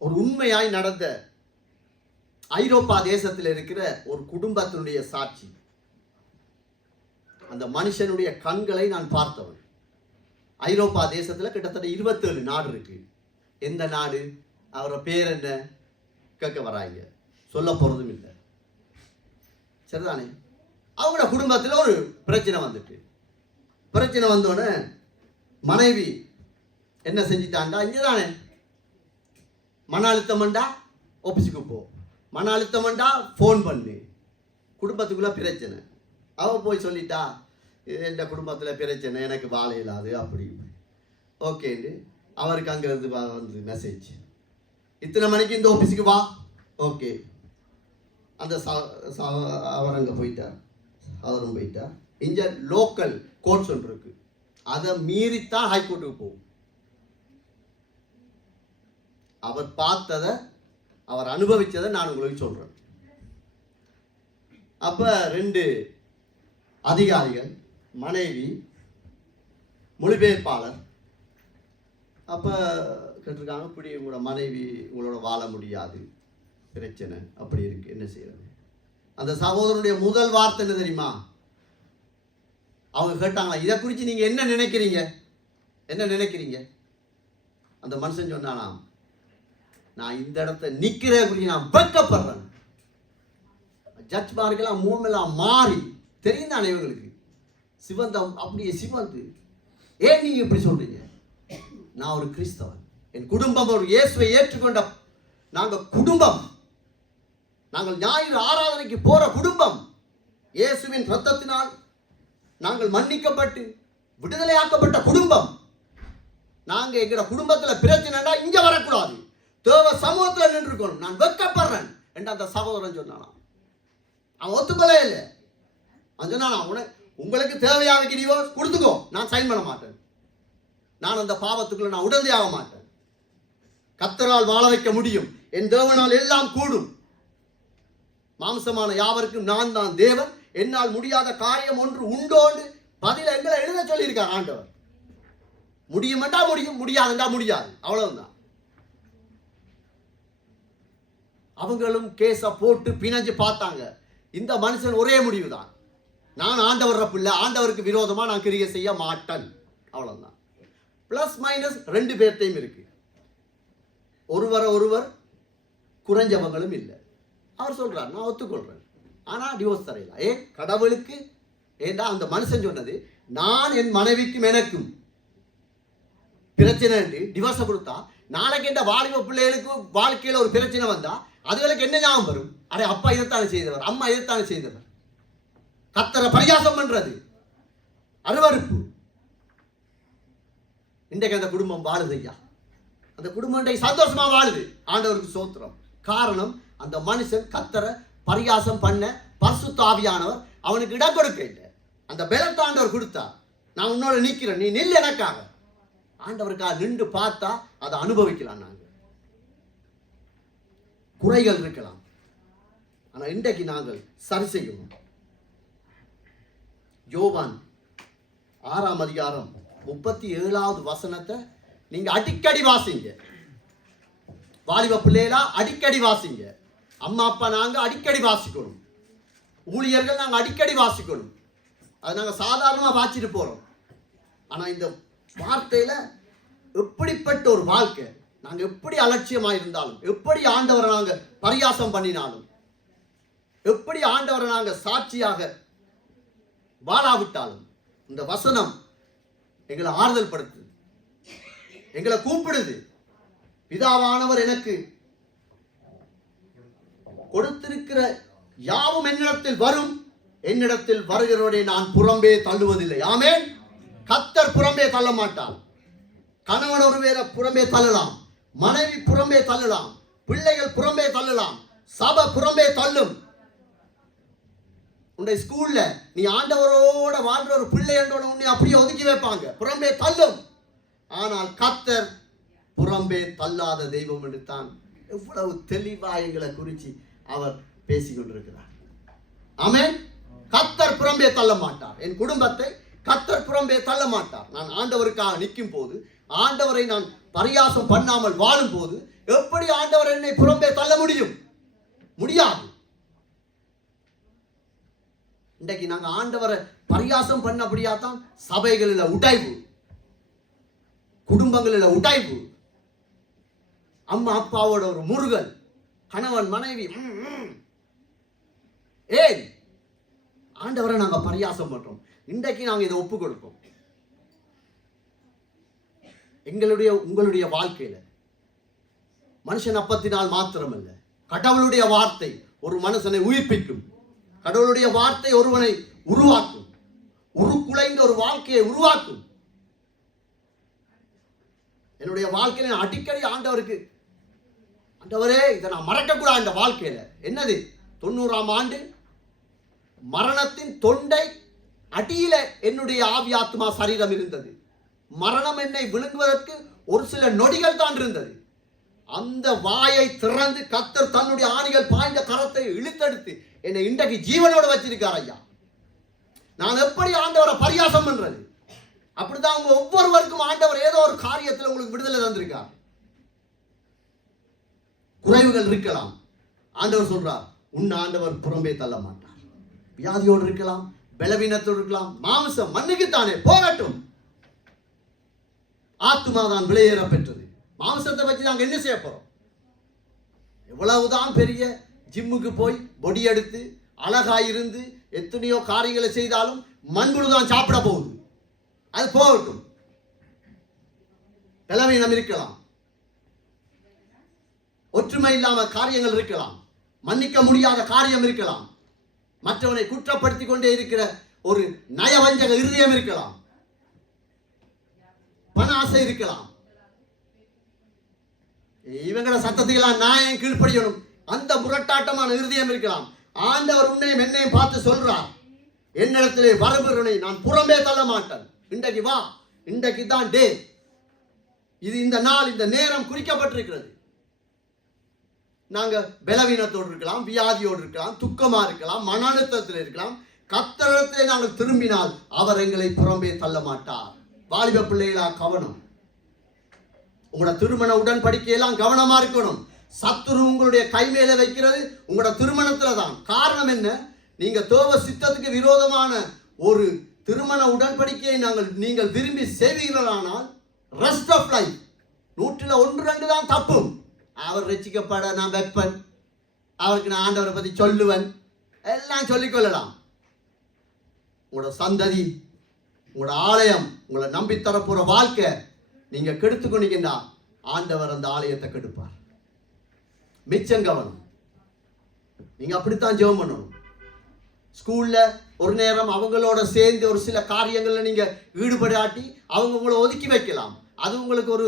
ஒரு உண்மையாய் நடந்த ஐரோப்பா தேசத்தில் இருக்கிற ஒரு குடும்பத்தினுடைய சாட்சி. அந்த மனுஷனுடைய கண்களை நான் பார்த்தவன். ஐரோப்பா தேசத்தில் கிட்டத்தட்ட 27 நாடு இருக்கு. எந்த நாடு, அவரோட பேர் என்ன கேட்க வராங்க, சொல்ல போறதும் இல்லை, சரிதானே? அவங்களோட குடும்பத்தில் ஒரு பிரச்சனை வந்துட்டு, பிரச்சனை வந்தோடனே மனைவி என்ன செஞ்சிட்டான்டா, இங்கே தானே மன அழுத்தம்ண்டா ஆஃபீஸுக்கு போ, மன அழுத்தம்ண்டா ஃபோன் பண்ணு, குடும்பத்துக்குள்ள பிரச்சனை. அவள் போய் சொல்லிட்டா, எந்த குடும்பத்தில் பிரச்சனை, எனக்கு வாழை இல்லாது அப்படி. ஓகேண்டு அவருக்கு அங்கே இருந்து வந்து மெசேஜ், இத்தனை மணிக்கு இந்த ஆஃபீஸுக்கு வா. ஓகே, அந்த அவர் அங்கே போயிட்டார், அவரும் போயிட்டார். இங்கே லோக்கல் கோர்ட்ஸ் ஒன்று இருக்கு, அதை மீறித்தான் ஹைகோர்ட்டுக்கு போகும். அவர் பார்த்ததை, அவர் அனுபவித்ததை நான் உங்களுக்கு சொல்கிறேன். அப்போ 2 அதிகாரிகள், மனைவி, மொழிபெயர்ப்பாளர். அப்போ கேட்டிருக்காங்க, இப்படி உங்களோட மனைவி உங்களோட வாழ முடியாது, பிரச்சனை அப்படி இருக்கு, என்ன செய்யறது? அந்த சகோதரனுடைய முதல் வார்த்தை என்ன தெரியுமா? அவங்க கேட்டாங்களா, இதை குறித்து நீங்கள் என்ன நினைக்கிறீங்க, என்ன நினைக்கிறீங்க? அந்த மனுஷன் சொன்னானா, நான் இந்த இடத்த நிற்கிறே குறித்து நான் வெட்கப்படுறேன். ஜட்ஜ்மார்களெல்லாம் மூமெல்லாம் மாறி தெரியும் தானே இவங்களுக்கு, சிவந்தம் அப்படியே சிவந்து. ஏன் நீங்கள் இப்படி சொல்றீங்க? நான் ஒரு கிறிஸ்தவன், என் குடும்பம் ஒரு இயேசுவை ஏற்றுக்கொண்ட நாங்கள் குடும்பம், நாங்கள் ஞாயிறு ஆராதனைக்கு போற குடும்பம், இயேசுவின் ரத்தத்தினால் நாங்கள் மன்னிக்கப்பட்டு விடுதலையாக்கப்பட்ட குடும்பம். நாங்கள் எங்களோட குடும்பத்தில் பிரச்சனைனா இங்கே வரக்கூடாது, தேவ சமூகத்தில் நின்று இருக்கணும், நான் வெட்கப்படுறேன் என்று அந்த சகோதரன் சொன்னானா. அவன் ஒத்துக்கொள்ளே இல்லை. அவன் சொன்னானா, உங்களுக்கு தேவையான டிவோர்ஸ் கொடுத்துக்கோ, நான் சைன் பண்ண மாட்டேன், நான் அந்த பாவத்துக்குள்ள நான் உடந்தையாக மாட்டேன். கர்த்தரால் வாழ வைக்க முடியும், என் தேவனால் எல்லாம் கூடும், மாம்சமான யாவருக்கும் நான் தான் தேவன், என்னால் முடியாத காரியம் ஒன்று உண்டோண்டு பதில எங்களை எழுத சொல்லியிருக்கார் ஆண்டவர். முடியுமெண்டா முடியும், முடியாதுண்டா முடியாது, அவ்வளவுதான். அவங்களும் கேஸை போட்டு பிணைஞ்சு பார்த்தாங்க. இந்த மனுஷன் ஒரே முடிவு தான், நான் ஆண்டவர் பிள்ளை, ஆண்டவருக்கு விரோதமா நான் கிரியை செய்ய மாட்டேன், அவ்வளவுதான். பிளஸ் மைனஸ் 2 பேர்த்தையும் இருக்கு, ஒருவர் குறைஞ்சவங்களும் இல்லை. அவர் சொல்றார், நான் ஒத்துக்கொள்றேன், ஆனா டிவோர்ஸ் தரையில. கடவுளுக்கு ஏண்டா அந்த மனுஷன் சொன்னது, நான் என் மனைவிக்கும் எனக்கும் பிரச்சனை டிவோர்ஸை கொடுத்தா, நாளைக்கு எந்த வாலிப பிள்ளைகளுக்கு வாழ்க்கையில் ஒரு பிரச்சனை வந்தா அதுகளுக்கு என்ன ஞாபகம் வரும்? அடே, அப்பா இதைத்தானே செய்தவர், அம்மா இதைத்தானே செய்தவர். கர்த்தரை பரிகாசம் பண்றது, அருவருப்பு. இன்றைக்கு அந்த குடும்பம் வாழுது ஐயா, அந்த குடும்பம் இன்றைக்கு சந்தோஷமா வாழுது, ஆண்டவருக்கு சோத்திரம். காரணம், அந்த மனுஷன் கர்த்தரை பரிகாசம் பண்ண பரிசுத்த ஆவியானவர் அவனுக்கு இடம் கொடுக்க இல்லை. அந்த பலத்தை ஆண்டவர் கொடுத்தார். நான் உன்னோட நிற்கிறேன், நீ நில் எனக்காக. ஆண்டவருக்காக நின்று பார்த்தா அதை அனுபவிக்கலாம். நாங்கள் குறைகள் இருக்கலாம், ஆனா இன்றைக்கு நாங்கள் சரி செய்யணும். யோவான் 6ஆம் அதிகாரம் 37வது வசனத்தை நீங்க அடிக்கடி வாசிங்க. வாலிப பிள்ளைகளா அடிக்கடி வாசிங்க. அம்மா அப்பா நாங்க அடிக்கடி வாசிக்கணும், ஊழியர்கள் நாங்க அடிக்கடி வாசிக்கணும். அது நாங்க சாதாரணமா வாசிட்டு போறோம். ஆனா இந்த வார்த்தையில எப்படிப்பட்ட ஒரு வாழ்க்கை, நாங்க எப்படி அலட்சியமா இருந்தாலும், எப்படி ஆண்டவரை நாங்க பரியாசம் பண்ணினாலும், எப்படி ஆண்டவரை நாங்க சாட்சியாக வாழாவிட்டாலும், இந்த வசனம் எங்களை ஆறுதல் படுத்து, எங்களை கூப்பிடுது. பிதாவானவர் எனக்கு கொடுத்திருக்கிற யாவும் என்னிடத்தில் வரும், என்னிடத்தில் வருகிறவரை நான் புறம்பே தள்ளுவதில்லை. ஆமென். கர்த்தர் புறம்பே தள்ள மாட்டார். கணவன் ஒருவேளை புறம்பே தள்ளலாம், மனைவி புறம்பே தள்ளலாம், பிள்ளைகள் புறம்பே தள்ளலாம், சபை புறம்பே தள்ளும். உன்னுடைய ஸ்கூல்ல நீ ஆண்டவரோட வாழ்ற ஒரு பிள்ளை என்றோட உன்னை அப்படியே ஒதுக்கி வைப்பாங்க, புறம்பே தள்ளும். ஆனால் கர்த்தர் புறம்பே தள்ளாத தெய்வம் என்று தான் எவ்வளவு தெளிவா எங்களை குறித்து அவர் பேசிக் கொண்டிருக்கிறார். ஆமென். கர்த்தர் புறம்பே தள்ள மாட்டார். என் குடும்பத்தை கர்த்தர் புறம்பே தள்ள மாட்டார். நான் ஆண்டவருக்காக நிற்கும் போது, ஆண்டவரை நான் பரியாசம் பண்ணாமல் வாழும் போது, எப்படி ஆண்டவர் என்னை புறம்பே தள்ள முடியும்? முடியாது. இன்றைக்கு நாங்கள் ஆண்டவரை பரியாசம் பண்ணபடியாதான் சபைகளில் உடைவு, குடும்பங்களில் உடைவு, அம்மா அப்பாவோட ஒரு முருகல், கணவன் மனைவி. ஏன் ஆண்டவரை நாங்கள் பரியாசம் பண்றோம்? இன்றைக்கு நாங்கள் இதை ஒப்பு கொடுப்போம். உங்களுடைய வாழ்க்கையில மனுஷன் அப்பத்தினால் மாத்திரமல்ல, கடவுளுடைய வார்த்தை ஒரு மனுஷனை உயிர்ப்பிக்கும். கடவுளுடைய வார்த்தை ஒருவனை உருவாக்கும், உருக்குலைந்த ஒரு வாழ்க்கையை உருவாக்கும். என்னுடைய வாழ்க்கையில நான் அடிக்கடி ஆண்டவரே இதை நான் மறக்கக்கூடாது. இந்த வாழ்க்கையில என்னது 90ஆம் ஆண்டு மரணத்தின் தொண்டை அடியில என்னுடைய ஆவி ஆத்மா சரீரம் இருந்தது. மரணம் என்னை விழுங்குவதற்கு ஒரு சில நொடிகள் தான் இருந்தது. அந்த வாயை திறந்து கர்த்தர் தன்னுடைய ஆணிகள் பாய்ந்த கரத்தை இழுத்தெடுத்து என்னை இன்றைக்கு ஜீவனோட வச்சிருக்கார். ஐயா, நான் எப்படி ஆண்டவரை பரியாசம் பண்றது? அப்படிதான் உங்க ஒவ்வொருவருக்கும் ஆண்டவர் ஏதோ ஒரு காரியத்தில் உங்களுக்கு விடுதலை தந்திருக்கார். குறைவுகள் இருக்கலாம், ஆண்டவர் சொல்றார் உன் ஆண்டவர் புறம்பே தள்ள மாட்டார். வியாதியோடு இருக்கலாம், பலவீனத்தோடு இருக்கலாம், மாம்சம் மண்ணுக்குத்தானே போகட்டும். ஆத்துமா தான் விலையேற பெற்றது. மாம்சத்தை வச்சு நாங்கள் என்ன செய்ய போறோம்? எவ்வளவுதான் பெரிய ஜிம்முக்கு போய் பொடி எடுத்து அழகாயிருந்து எத்தனையோ காரியங்களை செய்தாலும் மண்புழுதான் சாப்பிட போகுது. அது போகட்டும். பலவீனம் இருக்கலாம், ஒற்றுமை இல்லாம காரியங்கள் இருக்கலாம், மன்னிக்க முடியாத காரியம் இருக்கலாம், மற்றவனை குற்றப்படுத்தி கொண்டே இருக்கிற ஒரு நயவஞ்சக இருதயம் இருக்கலாம், பண ஆசை இருக்கலாம். இவங்கள சத்தத்துக்கெல்லாம் நான் கீழ்ப்படியணும் அந்த முரட்டாட்டமான இருதயம் இருக்கலாம். ஆண்டவர் உன்னையும் என்னையும் பார்த்து சொல்றார், என்னிடத்திலே வருபவனை நான் புறம்பே தள்ள மாட்டேன். இன்றைக்கு வா, இன்றைக்கு தான் டே, இது இந்த நாள், இந்த நேரம் குறிக்கப்பட்டிருக்கிறது. நாங்க பலவீனத்தோடு இருக்கலாம், வியாதியோடு இருக்கலாம், துக்கமா இருக்கலாம், மன அழுத்தத்தில் இருக்கலாம். கர்த்தரிடத்திலே நாங்கள் திரும்பினால் அவர் எங்களை புறம்பே தள்ள மாட்டார். வாலிப பிள்ளைகளா கவனம். உங்களோட திருமண உடன்படிக்கையெல்லாம் கவனமா இருக்கணும். சத்துரு உங்களுடைய கை மேல வைக்கிறது உங்களோட திருமணத்துல தான். காரணம் என்ன? நீங்க தேவ சித்தத்துக்கு விரோதமான ஒரு திருமண உடன்படிக்கையை நீங்கள் விரும்பி செய்வீர்களானால் ரெஸ்ட் ஆஃப் லைஃப் 100-2 தான் தப்பும். அவர் ரட்சிக்கப்பட நான் வைப்பன், அவருக்கு நான் ஆண்டவரை பத்தி சொல்லுவேன், எல்லாம் சொல்லிக்கொள்ளலாம். உங்களோட சந்ததி, உங்களோட ஆலயம், உங்களை நம்பி தரப்போற வாழ்க்கை நீங்க கெடுத்துக்கொண்டீங்கன்னா ஆண்டவர் அந்த ஆலயத்தை கெடுப்பார். மிச்சம் கவனம். நீங்க அப்படித்தான் ஜெபம் பண்ணணும். ஸ்கூல்ல ஒரு நேரம் அவங்களோட சேர்ந்து ஒரு சில காரியங்கள்ல நீங்க ஈடுபடாட்டி அவங்க உங்களை ஒதுக்கி வைக்கலாம். அது உங்களுக்கு ஒரு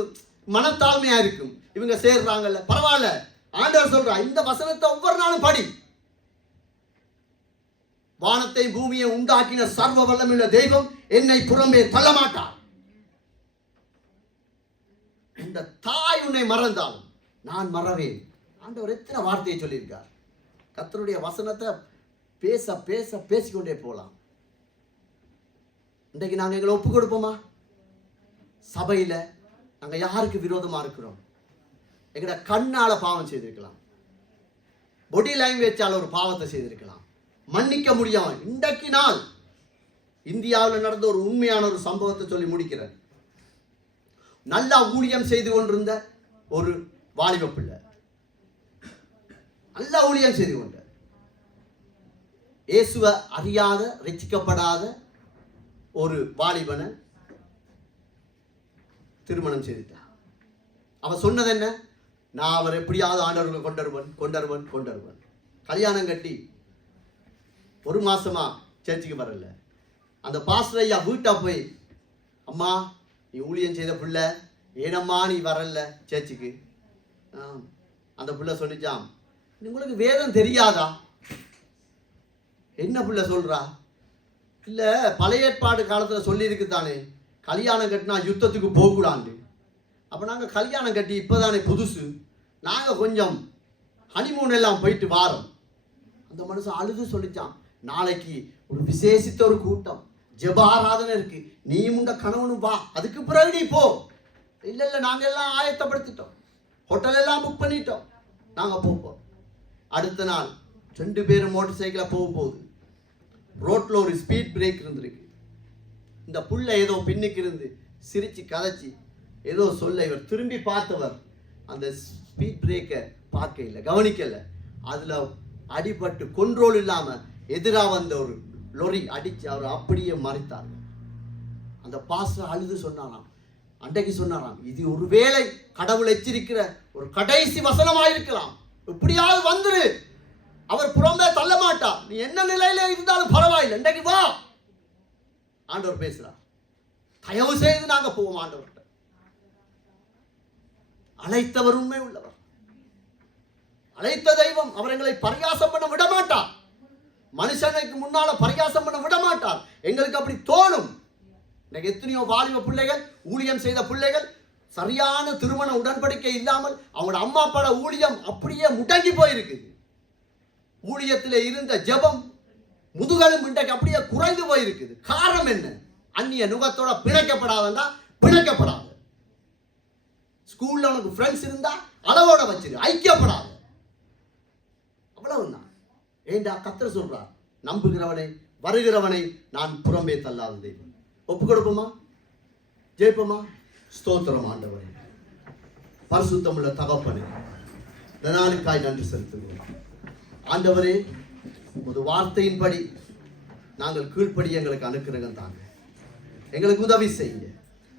மனத்தாழ்மையா இருக்கும். இவங்க சேர்றாங்கல்ல, பரவாயில்ல. ஆண்டவர் சொல்றா, இந்த வசனத்தை ஒவ்வொரு நாளும் படி. வானத்தை பூமியை உண்டாக்கின சர்வ வல்லமையுள்ள தெய்வம் என்னை புறம்பே தள்ள மாட்டார். இந்த தாய் உன்னை மறந்தாலும் நான் மறவேன். ஆண்டவர் எத்தனை வார்த்தையை சொல்லியிருக்கார். கர்த்தருடைய வசனத்தை பேச பேச பேசிக்கொண்டே போகலாம். இன்றைக்கு நாங்கள் எங்களை ஒப்பு கொடுப்போமா? சபையில நாங்க யாருக்கு விரோதமா இருக்கிறோம்? எங்கட கண்ணால பாவம் செய்திருக்கலாம், பாடி லாங்குவேஜால ஒரு பாவத்தை செய்திருக்கலாம், மன்னிக்க முடியாம. இன்றைக்கு நாள் இந்தியாவில் நடந்த ஒரு உண்மையான ஒரு சம்பவத்தை சொல்லி முடிக்கிறேன். நல்லா ஊழியம் செய்து கொண்டிருந்த ஒரு வாலிப பிள்ளை, நல்ல ஊழியம் செய்து கொண்ட, இயேசுவை அறியாத ரட்சிக்கப்படாத ஒரு வாலிபனை திருமணம் செய்துட்டான். அவன் சொன்னது என்ன? நான் அவர் எப்படியாவது ஆண்டவர்களை கொண்டருவன். கல்யாணம் கட்டி ஒரு மாசமா சர்ச்சுக்கு வரல. அந்த பாஸ்டர் ஐயா வீட்டா போய், அம்மா நீ ஊழியம் செய்த பிள்ளை, ஏனம்மா நீ வரல சர்ச்சுக்கு? அந்த பிள்ளை சொல்லிச்சான், உங்களுக்கு வேதம் தெரியாதா? என்ன பிள்ளை சொல்றா? இல்ல பழைய ஏற்பாடு காலத்துல சொல்லி இருக்குதானே, கல்யாணம் கட்டினா யுத்தத்துக்கு போகக்கூடாது. அப்ப நாங்க கல்யாணம் கட்டி இப்பதானே புதுசு, நாங்க கொஞ்சம் ஹனிமூன் எல்லாம் போயிட்டு வாரோம். அந்த மனுஷன் அழுது சொல்லிச்சான், நாளைக்கு ஒரு விசேஷித்த ஒரு கூட்டம், ஜெப ஆராதனை இருக்கு, நீயும் உங்க கணவனும் வா, அதுக்கு பிறகு நீ போ. இல்ல நாங்க எல்லாம் ஆயத்தப்படுத்திட்டோம், ஹோட்டல் எல்லாம் புக் பண்ணிட்டோம், நாங்க போப்போம். அடுத்த நாள் 2 பேரும் மோட்டர் சைக்கிள போகும்போது ரோட்ல ஒரு ஸ்பீட் பிரேக் இருந்திருக்கு. இந்த புள்ள ஏதோ பின்னுக்கு இருந்து சிரிச்சு கதைச்சி ஏதோ சொல்ல, இவர் திரும்பி பார்த்தவர் அந்த ஸ்பீட் பிரேக்கை பார்க்க இல்லை, கவனிக்கல. அதுல அடிபட்டு கண்ட்ரோல் இல்லாம எதிராக வந்த ஒரு லொரி அடிச்சு அவர் அப்படியே மறித்தார். அந்த பாஸ்டர் அழுது சொன்னானாம், அன்றைக்கு சொன்னாராம், இது ஒருவேளை கடவுள் எச்சரிக்கிற ஒரு கடைசி வசனமாயிருக்கலாம், எப்படியாவது வந்துரு, அவர் புறம்பே தள்ள மாட்டார், நீ என்ன நிலையில இருந்தாலும் பரவாயில்லை, இன்றைக்கு வா. ஆண்டவர் பேசுறார், தயவு செய்து நாங்க போவோம் ஆண்டவர்கிட்ட. அழைத்தவர் உண்மை உள்ளவர், அழைத்த தெய்வம் அவர் எங்களை பரியாசம் பண்ண விட மாட்டார், மனுஷனுக்கு முன்னால பரியாசம் பண்ண விட மாட்டார். எங்களுக்கு அப்படி தோணும். இன்னைக்கு எத்தனையோ வாலிப பிள்ளைகள், ஊழியம் செய்த பிள்ளைகள், சரியான திருமண உடன்படிக்கை இல்லாமல் அவங்களோட அம்மா அப்பாட ஊழியம் அப்படியே முடங்கி போயிருக்குது. ஊழியத்தில் இருந்த ஜெபம் முதுகலும் இன்றைக்கு அப்படியே குறைந்து போயிருக்குது. காரணம் என்ன? அந்நிய நுகத்தோட பிணைக்கப்படாதா? பிணைக்கப்படாது. ஸ்கூல்ல உனக்கு ஃப்ரெண்ட்ஸ் இருந்தா அளவோட வச்சிரு, ஐக்கியப்படாது. அவ்வளவுதான். ஏண்டா கர்த்தர் சொல்றார், நம்புகிறவனை வருகிறவனை நான் புறம்பே தள்ளாத தெய்வம். ஒப்பு கொடுப்போமா? ஜெயிப்போமா? ஸ்தோத்திரம் ஆண்டவரே, பரிசுத்தமுள்ள தகப்பனே, இந்த நாளுக்காய் நன்றி செலுத்துகிறோம் ஆண்டவரே. ஒரு வார்த்தையின்படி நாங்கள் கீழ்ப்படி எங்களுக்கு அனுக்கிரகம் தாங்க, எங்களுக்கு உதவி செய்யுங்க.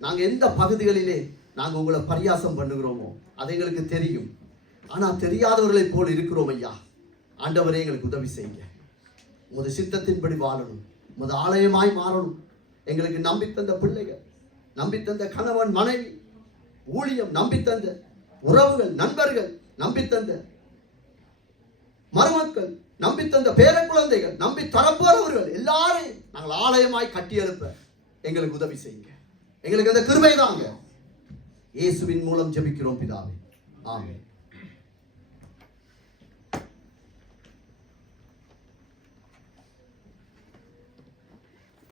நாங்கள் எந்த பகுதிகளிலே நாங்கள் உங்களை பரியாசம் பண்ணுகிறோமோ அது எங்களுக்கு தெரியும், ஆனால் தெரியாதவர்களை போல் இருக்கிறோம் ஐயா. ஆண்டவரே எங்களுக்கு உதவி செய்யுங்க. உமது சித்தத்தின்படி வாழணும், உமது ஆலயமாய் மாறணும். எங்களுக்கு நம்பித்தந்த பிள்ளைகள், நம்பித்தந்த கணவன் மனைவி, ஊழியம் நம்பித்தந்த உறவுகள், நண்பர்கள், நம்பித்தந்த மருமக்கள், நம்பித்தந்த பேர குழந்தைகள், நம்பி தரப்போறவர்கள் எல்லாரையும் நாங்கள் ஆலயமாய் கட்டி எழுப்ப எங்களுக்கு உதவி செய்யுங்க. எங்களுக்கு அந்த கிருபை தாங்க. இயேசுவின் மூலம் ஜெபிக்கிறோம் பிதாவே, ஆமென்.